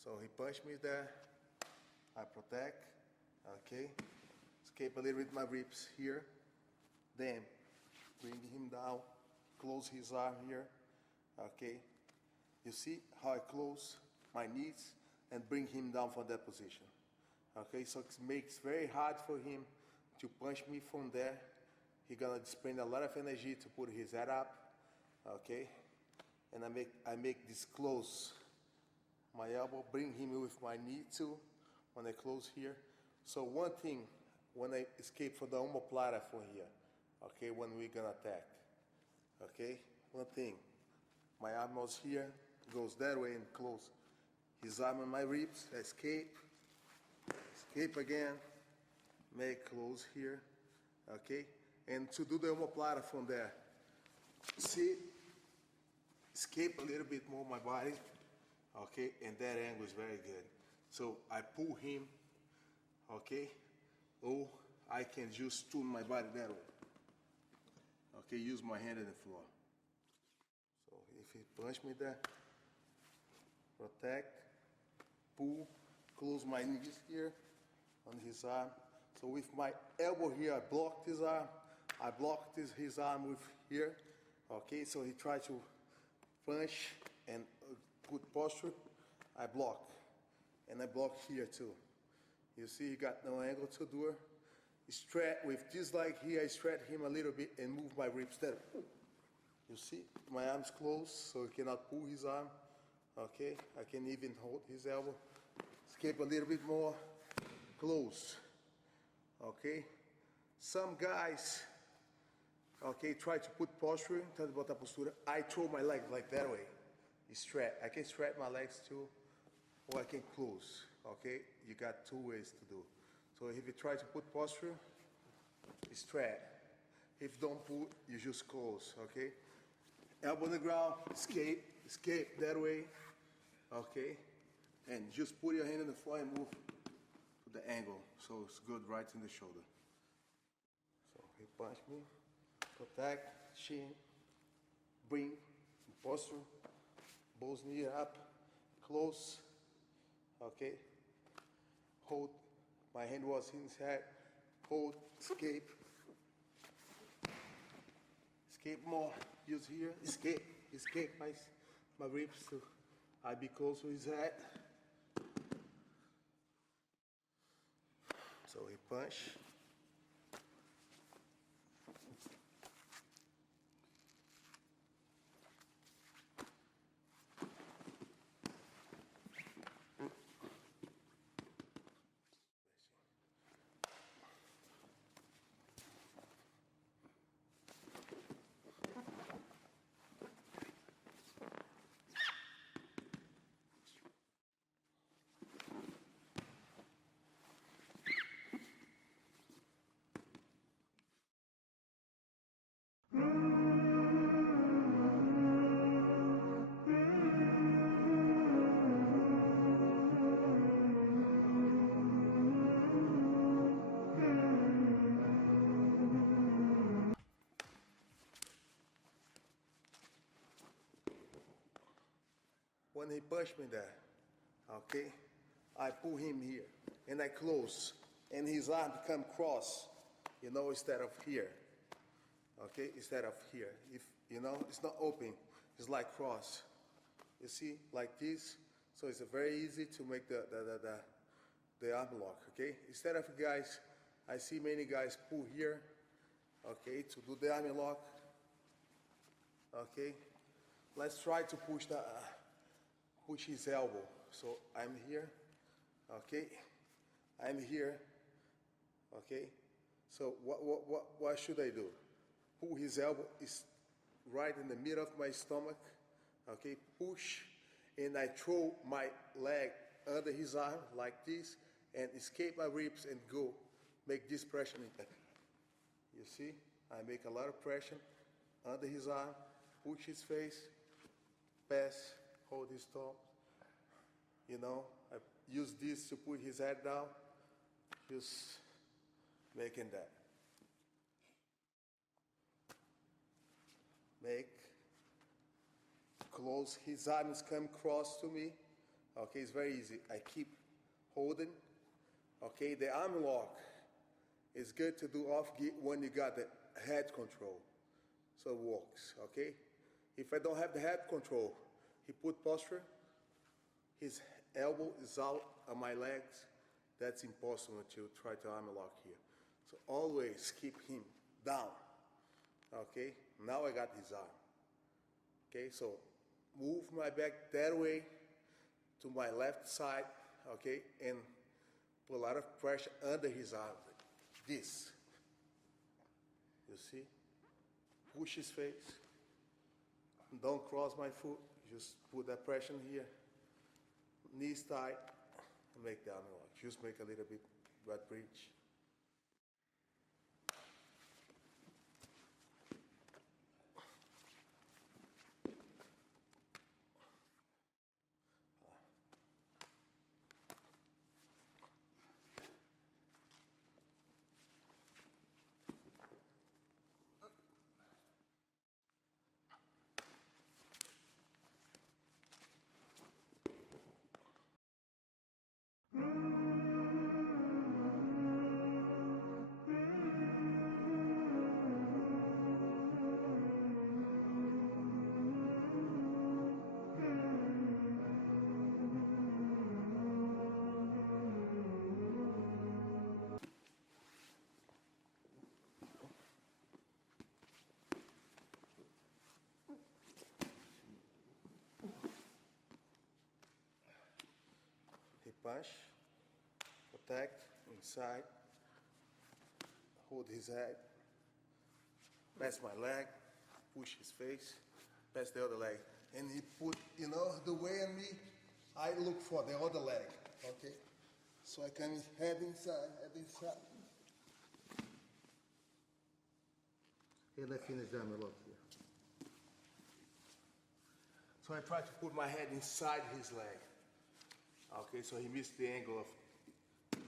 So he punched me there, I protect, okay? Escape a little bit my ribs here, then bring him down, close his arm here, okay? You see how I close my knees and bring him down from that position, okay? So it makes very hard for him to punch me from there. He's gonna spend a lot of energy to put his head up, okay? And I make this close my elbow, bring him with my knee too, when I close here. So one thing, when I escape from the omoplata from here, okay, when we're gonna attack, okay? One thing, my arm was here, goes that way and close. His arm on my ribs, escape again, make close here, okay? And to do the omoplata from there, see, escape a little bit more my body, okay? And that angle is very good. So I pull him, okay? Or I can just turn my body that way. Okay, use my hand on the floor. So if he punch me there, protect, pull, close my knees here on his arm. So with my elbow here, I blocked his arm. I blocked his arm with here. Okay, so he tried to punch and put posture. I block. And I block here too. You see, he got no angle to do it. Stretch with this leg here, I stretch him a little bit and move my ribs there. You see, my arm's closed, so he cannot pull his arm. Okay, I can even hold his elbow. Escape a little bit more, close. Okay, some guys, okay, try to put posture, tenta botar postura. I throw my legs like that way. Stretch. I can stretch my legs too, or I can close. Okay, you got two ways to do. So if you try to put posture, stretch. If don't put, you just close, okay? Elbow on the ground, escape that way, okay? And just put your hand on the floor and move to the angle. So it's good right in the shoulder. So he punched me, protect, chin, bring, posture, both knee up, close, okay? Hold. My hand was in his head. Hold, escape. Escape more. Use here. Escape my ribs so I be close to his head. So he punch. When he pushed me there, okay, I pull him here and I close and his arm become cross, you know, instead of here, okay, instead of here. If, you know, it's not open, it's like cross. You see, like this, so it's very easy to make the arm lock, okay? Instead of guys, I see many guys pull here, okay, to do the arm lock, okay? Let's try to push push his elbow. So I'm here, okay? I'm here, okay? So what should I do? Pull his elbow is right in the middle of my stomach, okay? Push, and I throw my leg under his arm like this, and escape my ribs and go. Make this pressure. You see? I make a lot of pressure under his arm, push his face, pass, hold his toe. You know, I use this to put his head down, just making that. Make, close, his arms come cross to me. Okay, it's very easy. I keep holding. Okay, the arm lock is good to do off when you got the head control. So it works, okay? If I don't have the head control, he put posture, his elbow is out on my legs. That's impossible to try to arm lock here. So always keep him down, okay? Now I got his arm. Okay, so move my back that way to my left side, okay, and put a lot of pressure under his arm. This. You see? Push his face. Don't cross my foot. Just put that pressure here. Knees tight. And make the arm lock. Just make a little bit butt bridge. punch, protect, inside, hold his head, pass my leg, push his face, pass the other leg. And he put, you know, the way on me, I look for the other leg, okay? So I can head inside. And I finish them a lot here. So I try to put my head inside his leg. Okay, so he missed the angle of,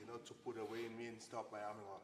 you know, to put away in me and stop my arm lock.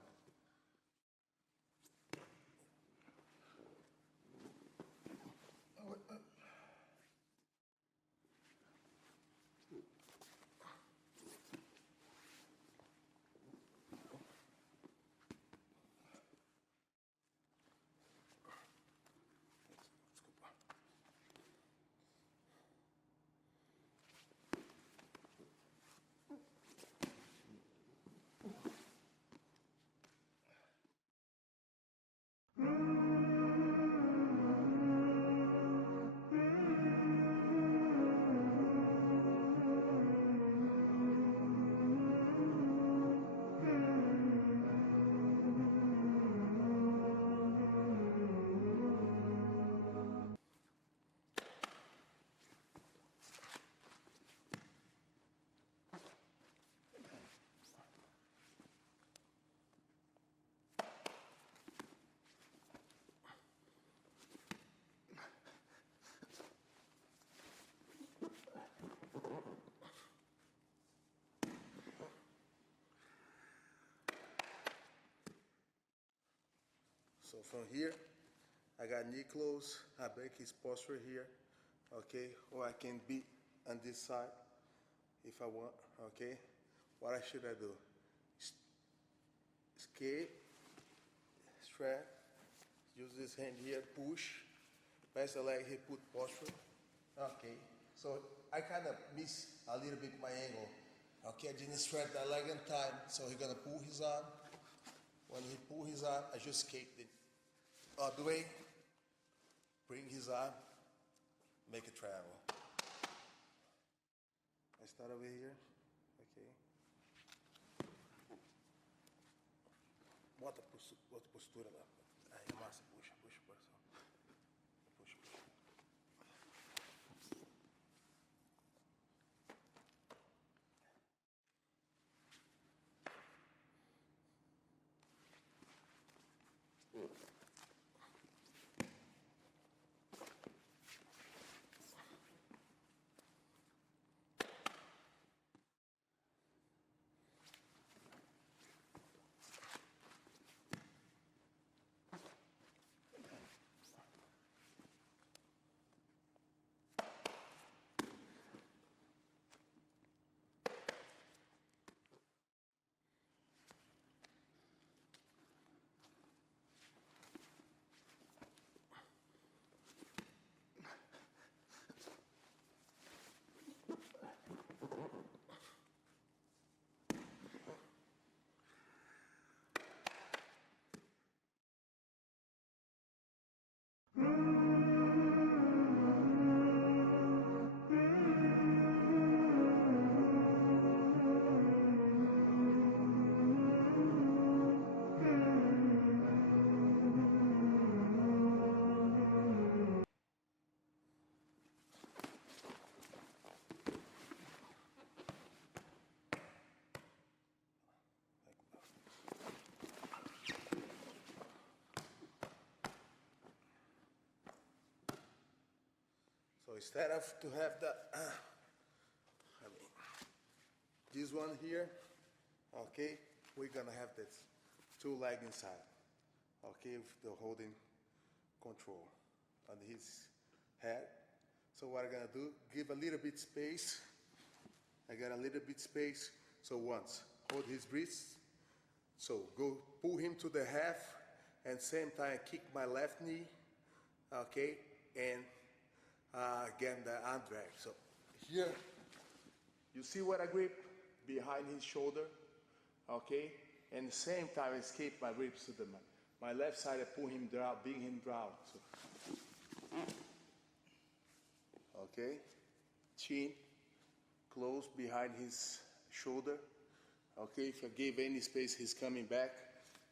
So from here, I got knee close, I break his posture here, okay? Or I can beat on this side if I want, okay? What should I do? Escape, strap, use this hand here, push, pass the leg here, put posture, okay? So I kind of miss a little bit my angle, okay? I didn't strap that leg in time, so he's gonna pull his arm. When he pull his arm, I just escape the other way, bring his arm, make a travel. I start over here, okay. Bota postura lá. Aí, massa, puxa, coração. Puxa. So instead of to have that, this one here, okay, we're gonna have this two leg inside, okay, with the holding control on his head. So what I'm gonna do, give a little bit space. I got a little bit space. So once, hold his wrists. So go pull him to the half, and same time kick my left knee, okay, and get the arm drag. So here, you see what I grip? Behind his shoulder, okay? And the same time, I escape my ribs to my left side, I pull him down, bring him down. So, okay? Chin, close behind his shoulder. Okay, if I give any space, he's coming back.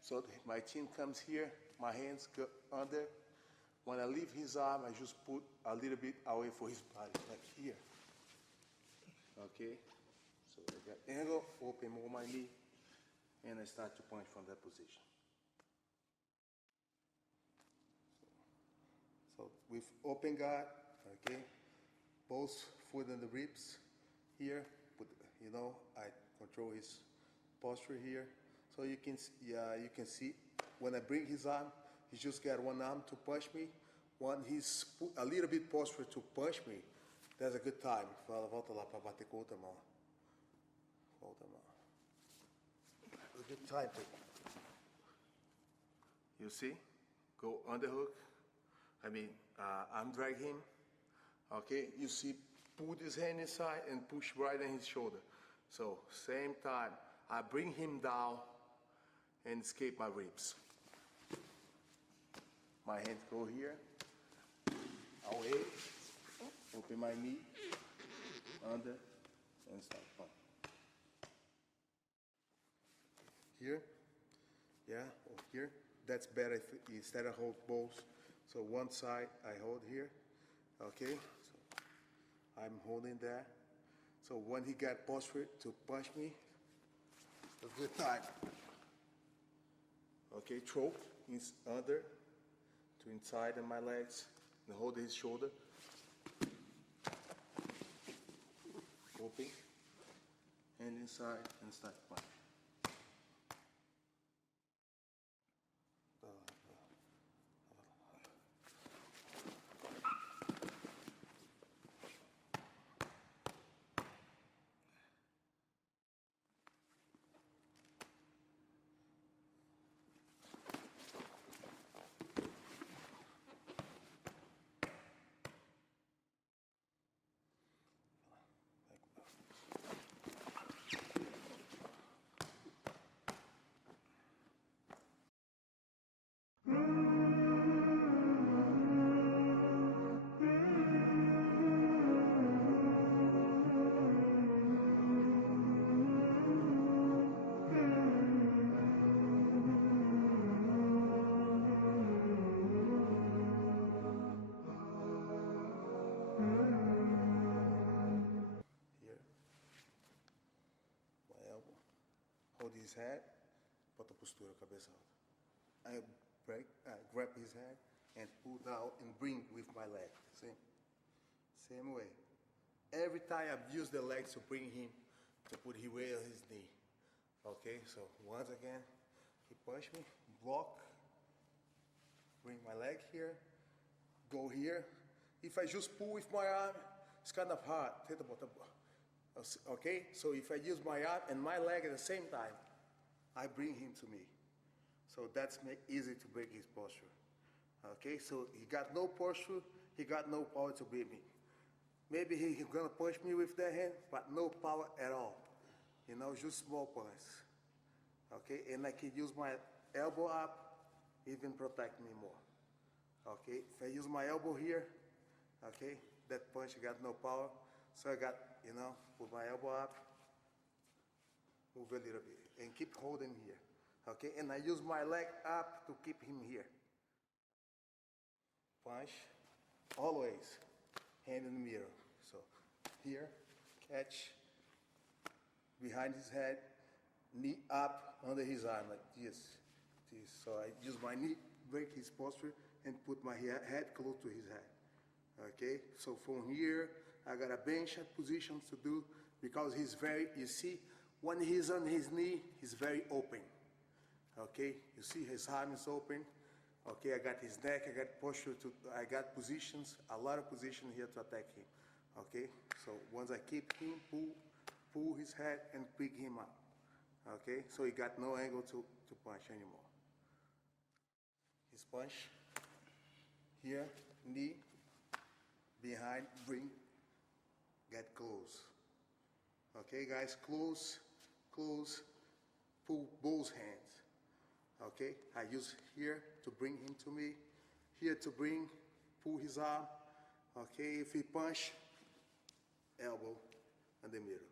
So my chin comes here, my hands go under. When I leave his arm, I just put a little bit away for his body, like here. Okay, so I got angle, open more my knee, and I start to punch from that position. So with open guard, okay, both foot in the ribs here, I control his posture here. So you can see when I bring his arm, he's just got one arm to punch me. When he's put a little bit posture to punch me, that's a good time. Fala, volta lá para bater com outra mão. Outra mão. A good time. You see? Go underhook. I'm drag him. Okay, you see, put his hand inside and push right in his shoulder. So same time, I bring him down and escape my ribs. My hands go here, away, open my knee, under, and start punch. Here, yeah, or here. That's better if instead of hold both. So one side I hold here, okay? So I'm holding there. So when he got posture to punch me, it's a good time. Okay, choke, he's under to inside of my legs and hold his shoulder. Open, and inside and start punch. His head, bota a postura, cabeça alta. I grab his head and pull down and bring with my leg. Same way. Every time I've used the legs to bring him, to put him weight on his knee. Okay, so once again, he push me, block, bring my leg here, go here. If I just pull with my arm, it's kind of hard. Okay, so if I use my arm and my leg at the same time, I bring him to me. So that's easy to break his posture. Okay, so he got no posture, he got no power to beat me. Maybe he's gonna push me with that hand, but no power at all. Just small punches. Okay, and I can use my elbow up, even protect me more. Okay, if I use my elbow here, okay, that punch got no power. So I got, put my elbow up, move a little bit, and keep holding here. Okay, and I use my leg up to keep him here. Punch, always, hand in the mirror. So here, catch, behind his head, knee up under his arm, like this. So I use my knee, break his posture, and put my head close to his head. Okay, so from here, I got a bench position to do because he's you see, when he's on his knee, he's very open. Okay, you see his arm is open. Okay, I got his neck, I got posture, I got positions, a lot of positions here to attack him. Okay, so once I keep him, pull his head and pick him up. Okay, so he got no angle to punch anymore. His punch, here, knee, behind, bring, get close. Okay, guys, close, pull both hands. Okay, I use here to bring him to me, here to pull his arm. Okay, if he punch, elbow in the middle.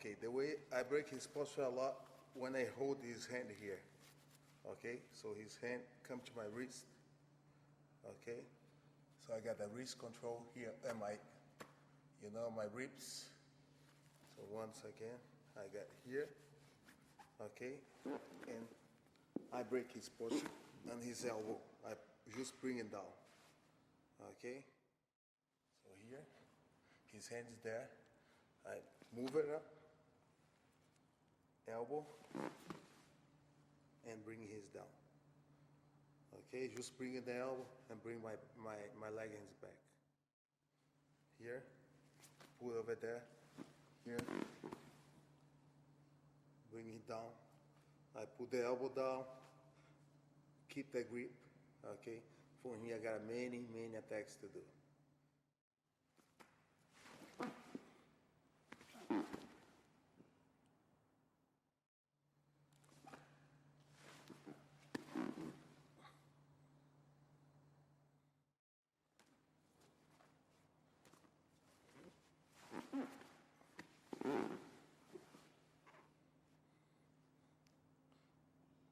Okay, the way I break his posture a lot when I hold his hand here. Okay, so his hand come to my wrist. Okay, so I got the wrist control here and my ribs. So once again, I got here. Okay, and I break his posture and his elbow. I just bring it down. Okay, so here, his hand is there. I move it up, elbow, and bring his down. Okay, just bring it the elbow and bring my leggings back. Here, pull over there, here, bring it down. I put the elbow down, keep the grip, okay? From here I got many attacks to do.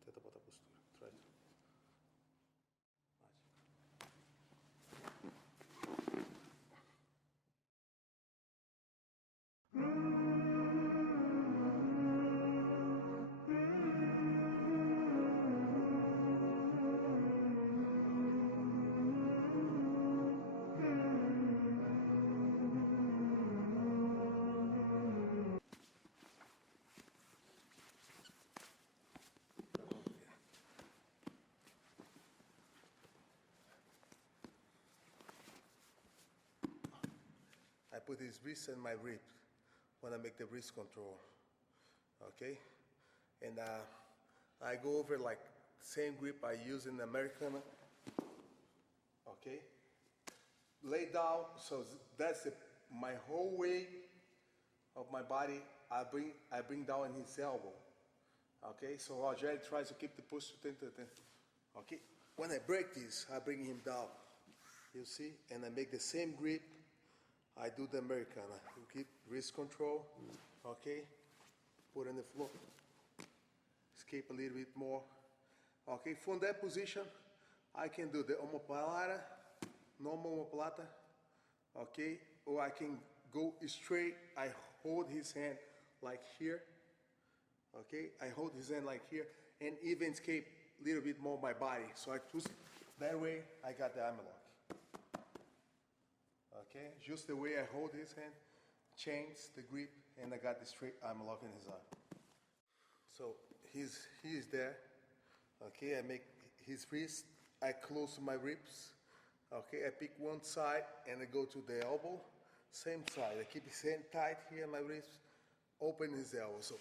Tenta botar a postura, traz. I put his wrist in my rib when I make the wrist control, okay? And I go over like same grip I use in the American, okay? Lay down, so that's my whole weight of my body. I bring down in his elbow, okay? So Rogério tries to keep the posture, okay? When I break this, I bring him down, you see? And I make the same grip. I do the Americana. You keep wrist control, okay? Put on the floor. Escape a little bit more. Okay, from that position, I can do the omoplata, normal omoplata, okay? Or I can go straight. I hold his hand like here, okay? I hold his hand like here, and even escape a little bit more my body. So I twist that way, I got the arm lock. Okay, just the way I hold his hand, change the grip, and I got the straight arm lock in his arm. So he is there. Okay, I make his wrist, I close my ribs. Okay, I pick one side and I go to the elbow. Same side, I keep his hand tight here, my wrist, open his elbow. So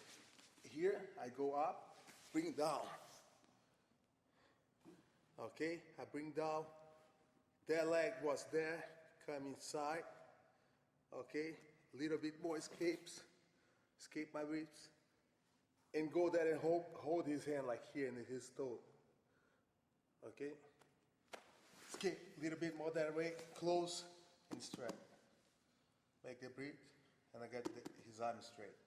here I go up, bring down. Okay, I bring down. That leg was there. Come inside, okay, little bit more escape my ribs, and go there and hold his hand like here in his toe, okay, escape a little bit more that way, close and straight, make the breathe, and I get his arm straight.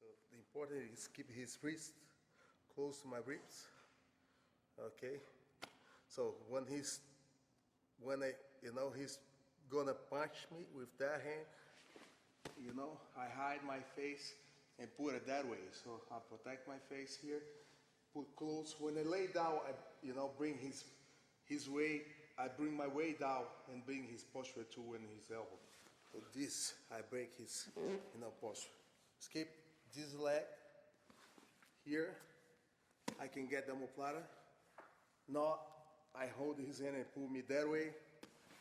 So the important is keep his wrist close to my ribs, okay, So when he's gonna punch me with that hand, I hide my face and put it that way. So I protect my face here, put close. When I lay down, I bring his weight. I bring my weight down and bring his posture to in his elbow. So this, I break his, posture. Skip this leg here. I can get the omoplata. Now I hold his hand and pull me that way.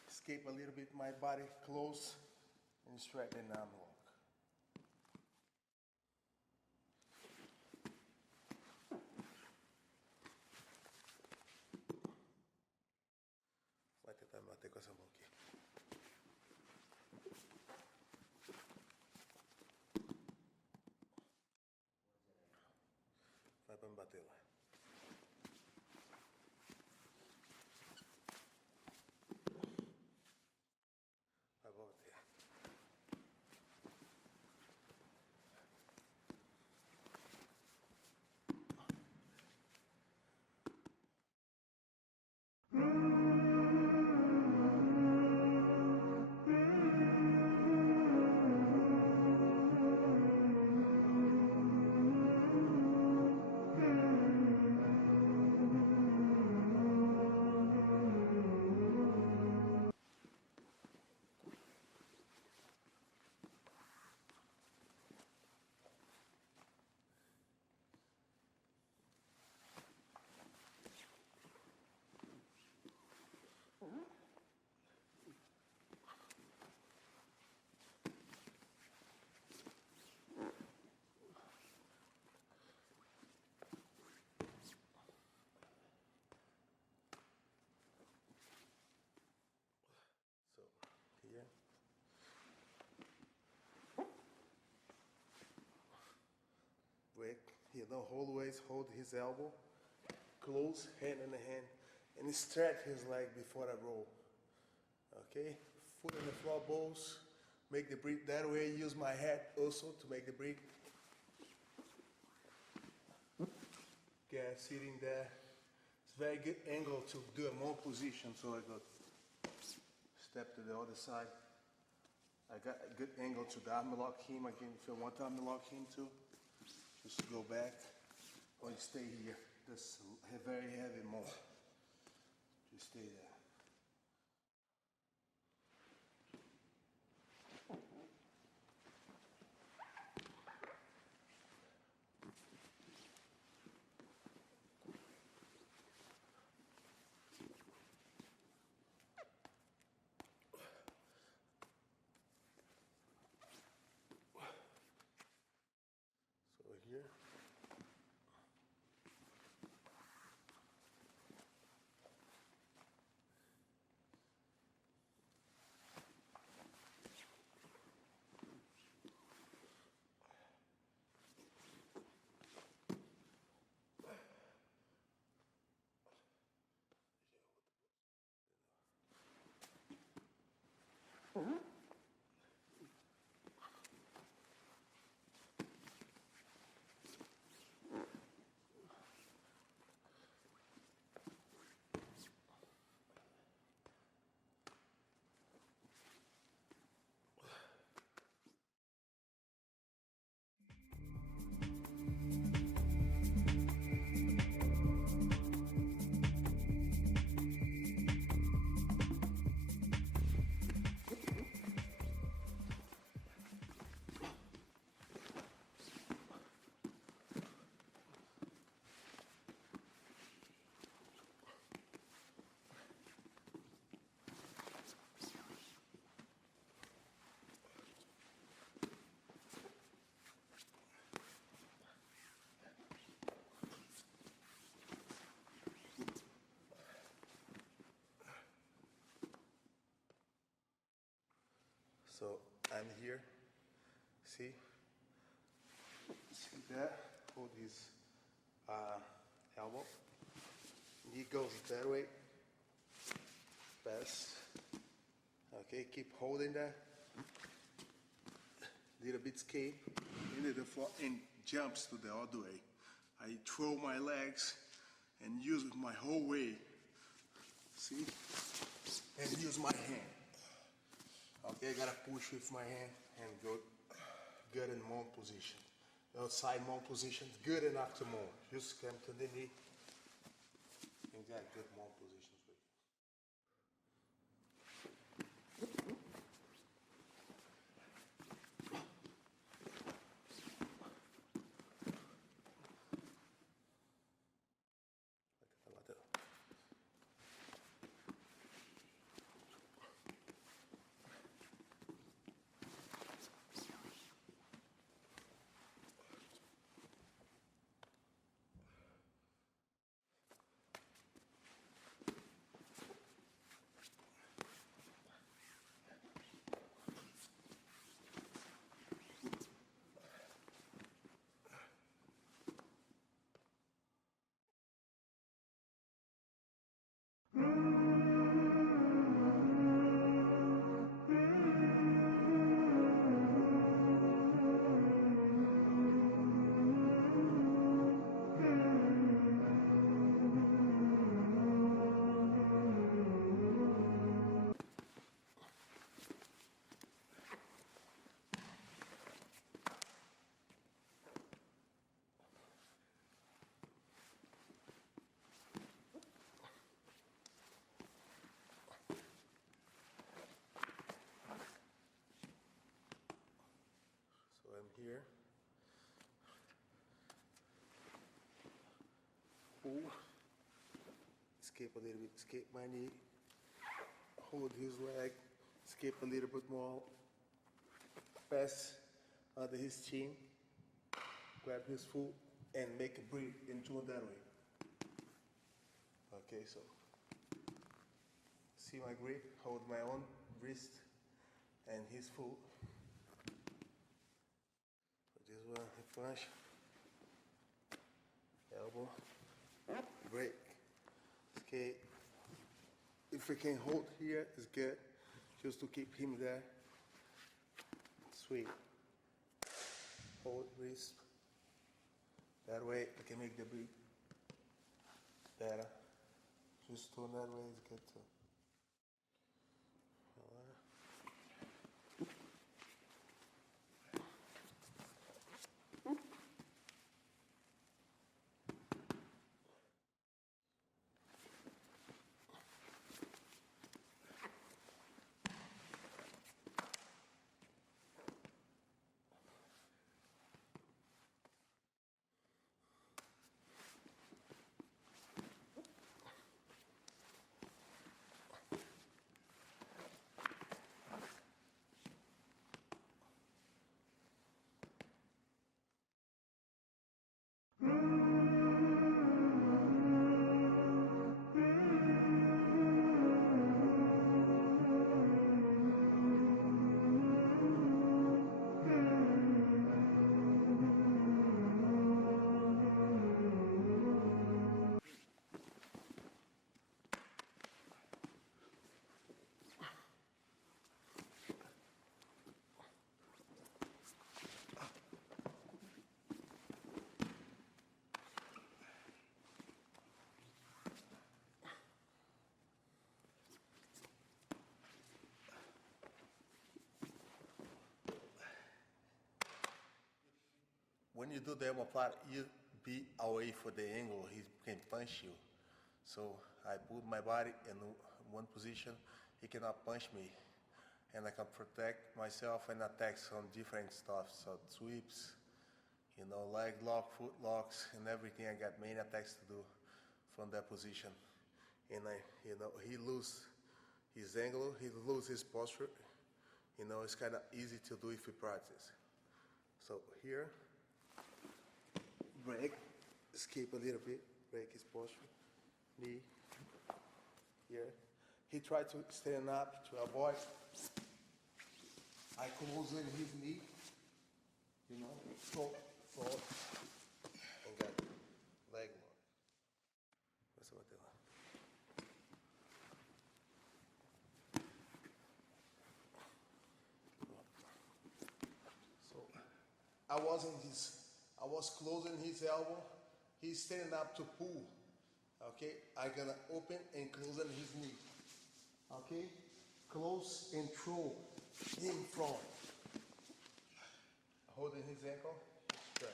Escape a little bit my body close and straighten the arm lock. Vai tentar me bater com essa mão aqui. Vai pra me bater lá. Vai pra bater. So here. Break, always hold his elbow, close, hand in the hand, and stretch his leg before I roll. Okay? Foot on the floor, balls, make the break that way, use my head also to make the break. Okay, sitting there. It's a very good angle to do a more position, so I got step to the other side. I got a good angle to the arm lock him again if you want to arm lock him too. Just to go back or you stay here. That's a very heavy move. Just stay there. So here. So I'm here, see that, hold his elbow, he goes that way, pass, okay, keep holding that, little bit escape, into the floor and jumps to the other way. I throw my legs and use my whole weight See? And use my hand. Okay, I gotta push with my hand and go good in mount position. Outside mount position, good enough to mount. Just come to the knee and got good mount positions with you. So I'm here. Pull. Escape a little bit. Escape my knee. Hold his leg. Escape a little bit more. Pass under his chin. Grab his foot and make a breathe into that way. Okay, so see my grip. Hold my own wrist and his foot. This one, he punch, elbow, break, skate. If we can hold here, it's good, just to keep him there. Sweet. Hold wrist. That way, we can make the breathe better. Just turn that way is good too. When you do the omoplata, you be away for the angle, he can punch you. So I put my body in one position, he cannot punch me. And I can protect myself and attack some different stuff. So sweeps, leg lock, foot locks, and everything. I got main attacks to do from that position. And he lose his angle, he lose his posture. It's kind of easy to do if we practice. So here, break, escape a little bit, break his posture, knee, here. He tried to stand up to avoid. I close in his knee, fall, and got leg lock. That's what they want. So I was closing his elbow. He's standing up to pull. Okay, I'm gonna open and close on his knee. Okay, close and throw him front. Holding his ankle, straight.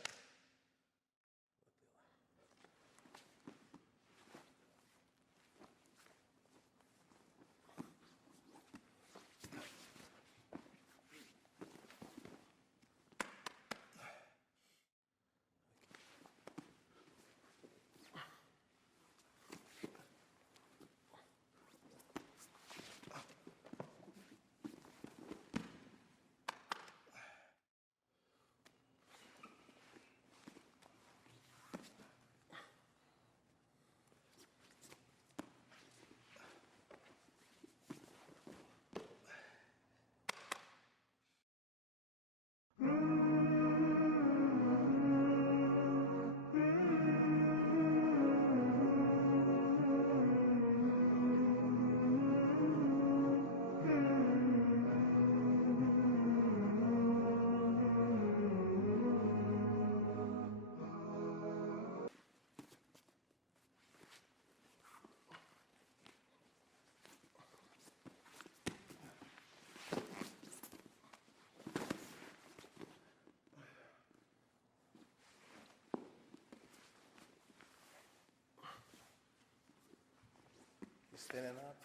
Standing up,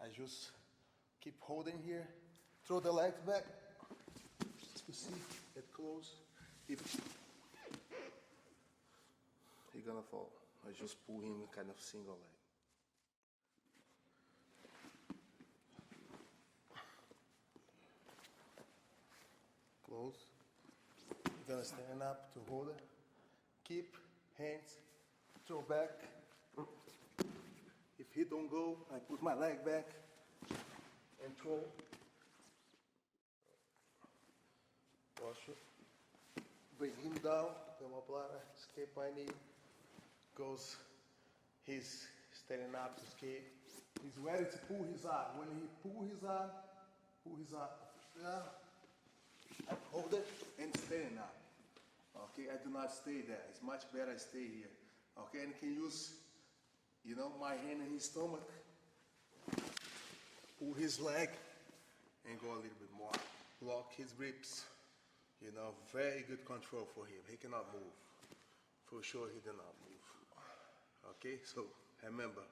I just keep holding here, throw the legs back, you see, it close. If he's gonna fall, I just pull him kind of single leg. Close. You're gonna stand up to hold it. Keep hands, throw back. If he don't go, I put my leg back and throw. Wash it. Bring him down. Omoplata, escape my knee. Goes, he's standing up to escape. He's ready to pull his arm. When he pull his arm, yeah. I hold it and stand up. Okay, I do not stay there. It's much better I stay here. Okay, and can use, my hand in his stomach, pull his leg, and go a little bit more. Lock his ribs. Very good control for him. He cannot move. For sure, he did not move. Okay, so remember,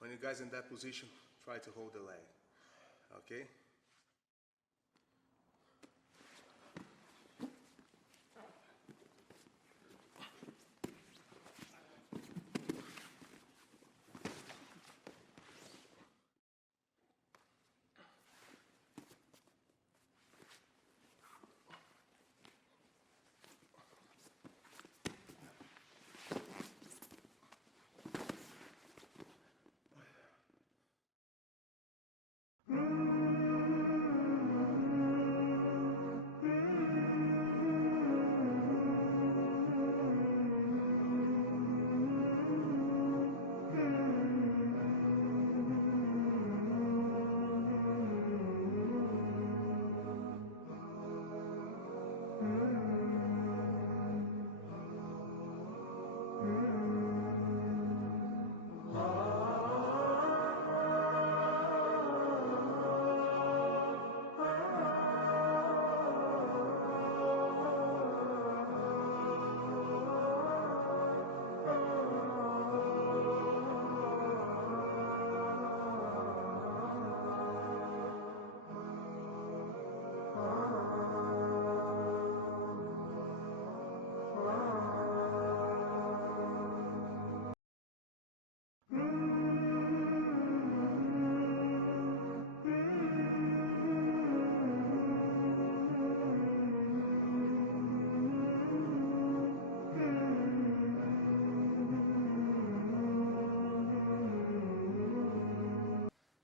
when you guys in that position, try to hold the leg. Okay?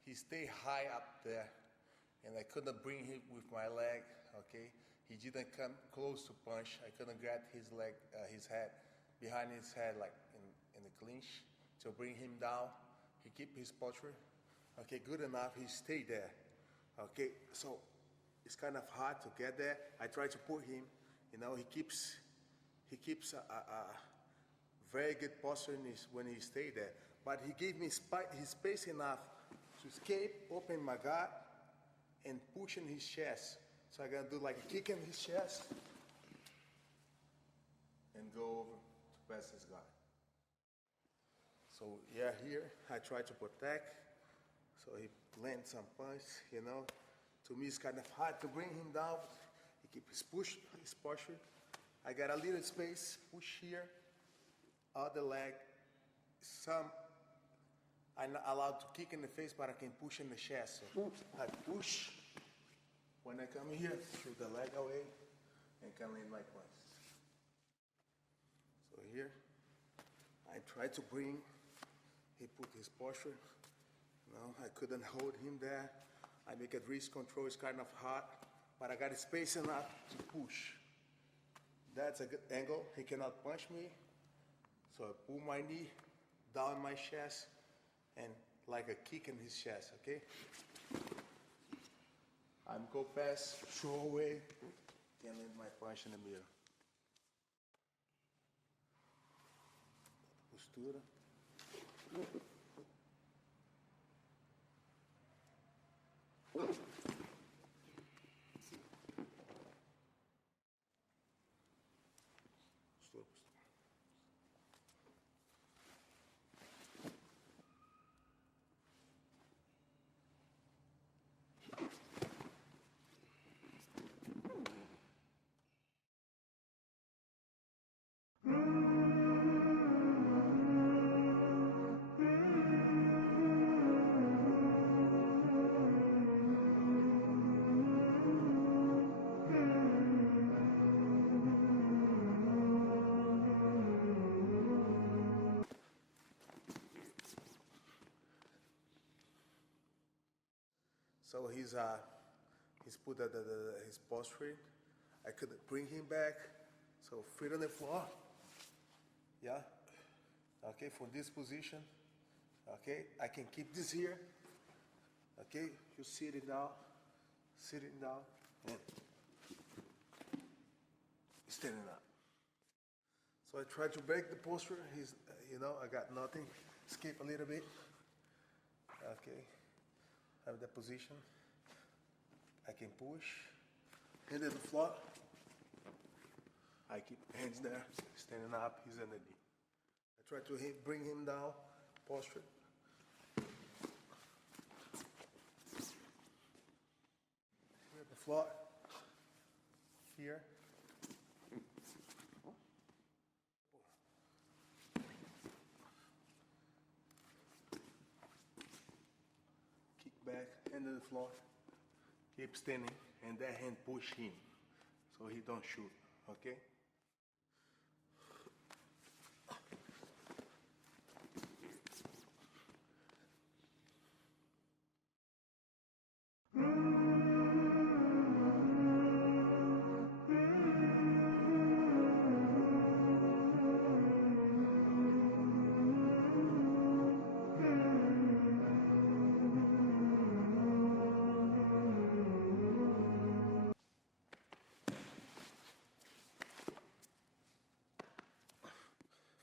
He stayed high up there, and I couldn't bring him with my leg, okay? He didn't come close to punch. I couldn't grab his leg, his head, behind his head, like in the clinch, to bring him down. He keep his posture. Okay, good enough, he stayed there. Okay, so it's kind of hard to get there. I try to put him, he keeps very good posture when he stayed there. But he gave me his space enough to escape, open my guard, and pushing his chest. So I'm gonna do like a kick in his chest and go over to pass his guard. So yeah, here I try to protect. So he lands some punch, you know. To me, it's kind of hard to bring him down. He keeps his posture. I got a little space, push here, other leg. I'm not allowed to kick in the face, but I can push in the chest. So I push. When I come here, shoot the leg away and come in my punch. So here, I try to bring. He put his posture. No, I couldn't hold him there. I make a wrist control, it's kind of hard, but I got space enough to push. That's a good angle. He cannot punch me. So I pull my knee down my chest and like a kick in his chest, okay? I'm go fast, throw away, and land my punch in the middle. Postura. Postura. So he's put his posture. I could bring him back. So feet on the floor. Yeah. Okay, from this position. Okay, I can keep this here. Okay, you sitting down, and standing up. So I try to break the posture. He's, I got nothing. Escape a little bit. Okay. Have that position. I can push. Hand at the floor. I keep hands there, standing up, he's on the knee. I try to bring him down, posture. Here at the floor. Here. Kick back, hand on the floor. Keep standing, and that hand push him, so he don't shoot, okay?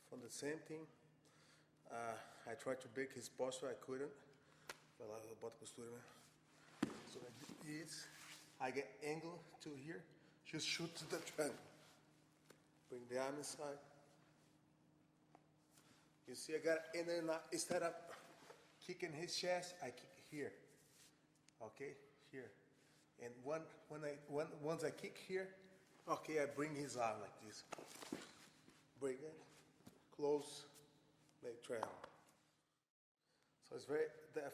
For the same thing, I tried to break his posture, I couldn't. Bota a postura, né? So like this, I get angle to here, just shoot to the triangle. Bring the arm inside. You see, I got in and out. Instead of kicking his chest, I kick here. Okay, here. And once I kick here, okay, I bring his arm like this. Bring it, close, leg triangle. So it's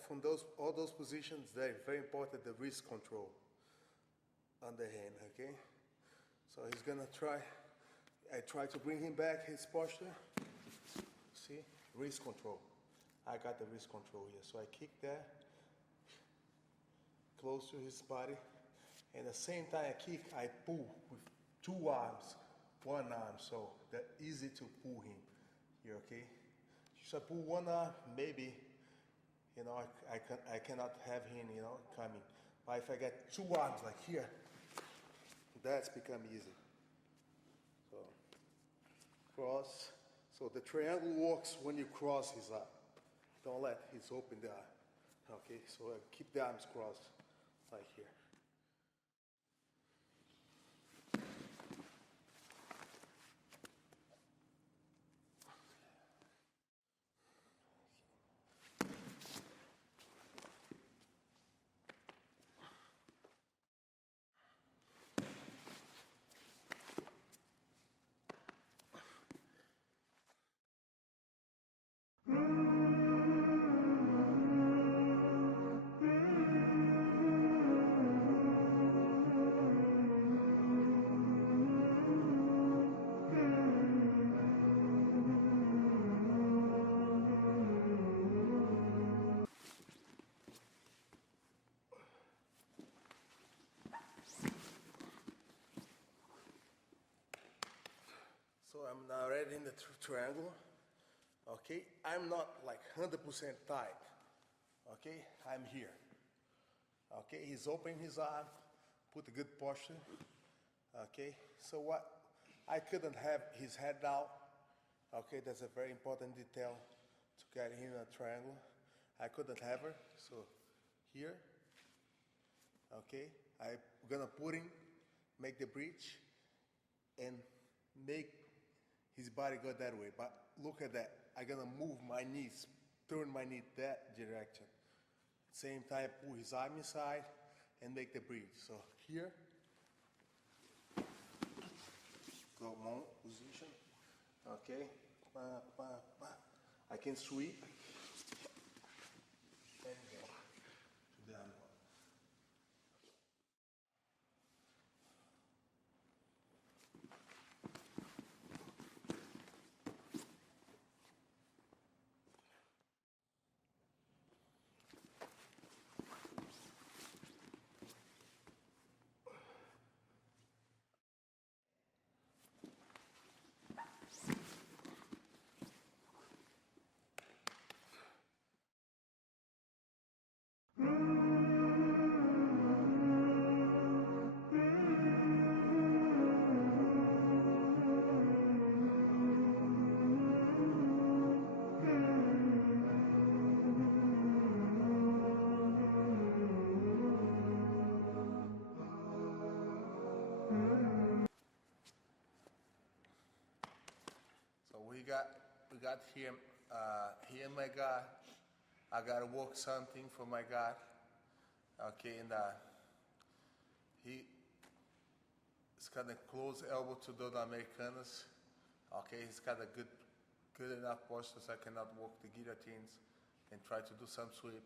from all those positions, very important, the wrist control on the hand, okay? So he's gonna try, I try to bring him back, his posture. See, wrist control. I got the wrist control here. So I kick there, close to his body. And at the same time I kick, I pull with two arms, one arm, so that's easy to pull him here, okay? So I pull one arm, maybe, I cannot have him, coming. But if I get two arms like here, that's become easy. So, cross. So the triangle works when you cross his arm. Don't let his open the arm. Okay, so keep the arms crossed like here. So I'm now already in the triangle. Okay, I'm not like 100% tight. Okay, I'm here. Okay, he's opening his arm, put a good posture. Okay, so what? I couldn't have his head down. Okay, that's a very important detail to get him in a triangle. I couldn't have her, so here. Okay, I'm gonna put him, make the breach, and make his body go that way. But look at that. I'm gonna move my knees, turn my knee that direction. Same time, pull his arm inside and make the breach. So here, go mount position. Okay, I can sweep and go to the other one. So we got here my guard. I gotta work something for my guard. Okay, and he's got a close elbow to the Americanas. Okay, he's got a good enough posture so I cannot work the guillotines and try to do some sweep.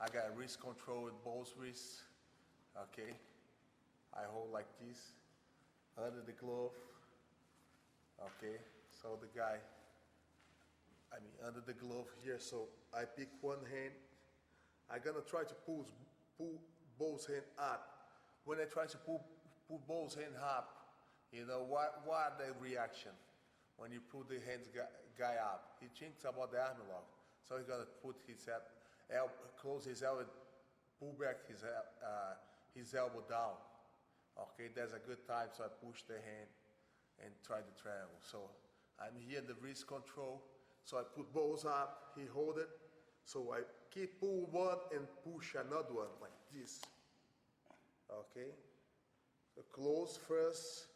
I got wrist control with both wrists. Okay, I hold like this under the glove. Okay, so the guy, under the glove here, so I pick one hand. I'm gonna try to pull both hands up. When I try to pull both hands up, you know, what the reaction? When you pull the hands guy up, he thinks about the arm lock. So he's gonna put his head, close his elbow, pull back his elbow down. Okay, that's a good time, so I push the hand and try the triangle. So I'm here in the wrist control, so I put both up, he hold it, so I keep pull one and push another one like this. Okay, so close first,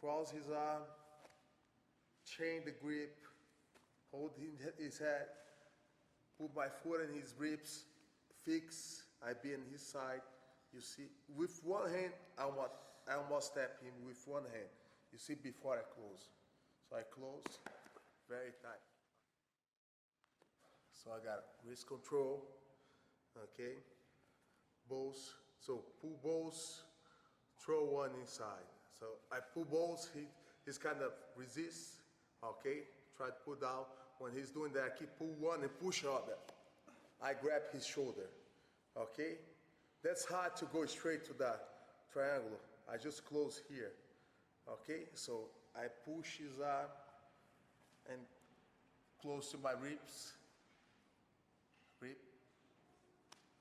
cross his arm, chain the grip, hold his head, put my foot in his ribs, fix, I be on his side. You see, with one hand, I almost tap him with one hand. You see, before I close. So I close, very tight. So I got wrist control, okay? Both, so pull both, throw one inside. So I pull both, he's kind of resists, okay? Try to pull down. When he's doing that, I keep pull one and push other. I grab his shoulder, okay? That's hard to go straight to the triangle. I just close here, okay? So I push his arm and close to my ribs,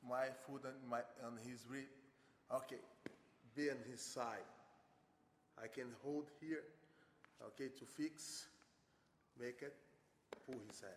my foot on his rib, okay, be on his side. I can hold here, okay, to fix, make it pull his head.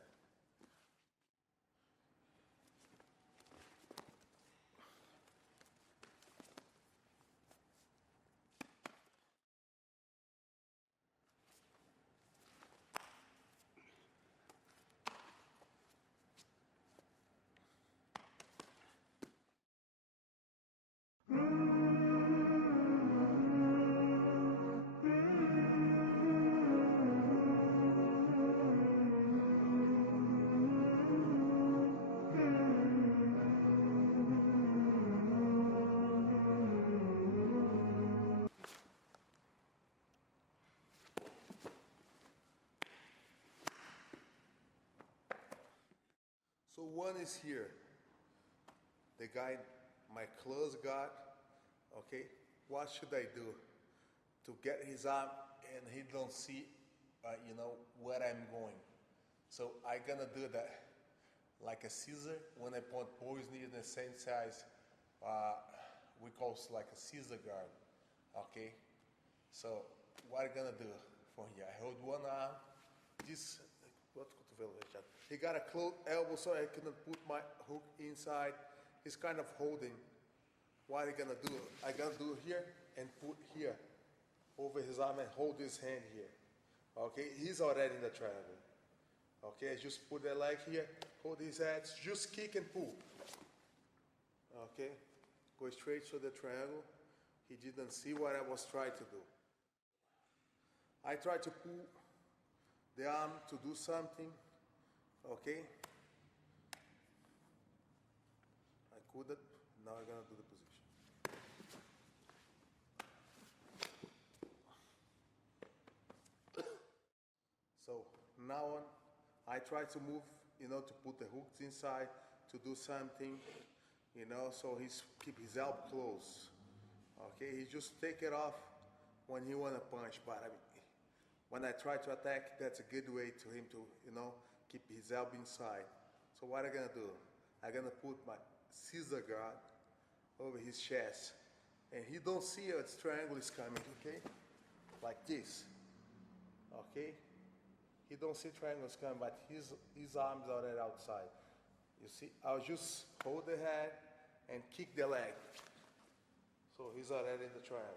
So one is here, the guy my close got, okay? What should I do to get his arm and he don't see, where I'm going? So I gonna do that like a scissor. When I put both knees in the same size, we call it like a scissor guard, okay? So what I gonna do from here? I hold one arm, this. He got a closed elbow so I couldn't put my hook inside. He's kind of holding. What are you gonna do? I gonna do here and put here over his arm and hold his hand here. Okay, he's already in the triangle. Okay, just put the leg here, hold his head, just kick and pull. Okay, go straight to the triangle. He didn't see what I was trying to do. I tried to pull the arm to do something, okay? I couldn't, now I'm gonna do the position. So now on, I try to move, to put the hooks inside, to do something, so he's keep his elbow close. Okay, he just take it off when he wanna punch, but when I try to attack, that's a good way to him to, keep his elbow inside. So what I'm gonna do? I'm gonna put my scissor guard over his chest. And he don't see a triangle is coming, okay? Like this, okay? He don't see triangles coming, but his arms are already outside. You see, I'll just hold the head and kick the leg. So he's already in the triangle.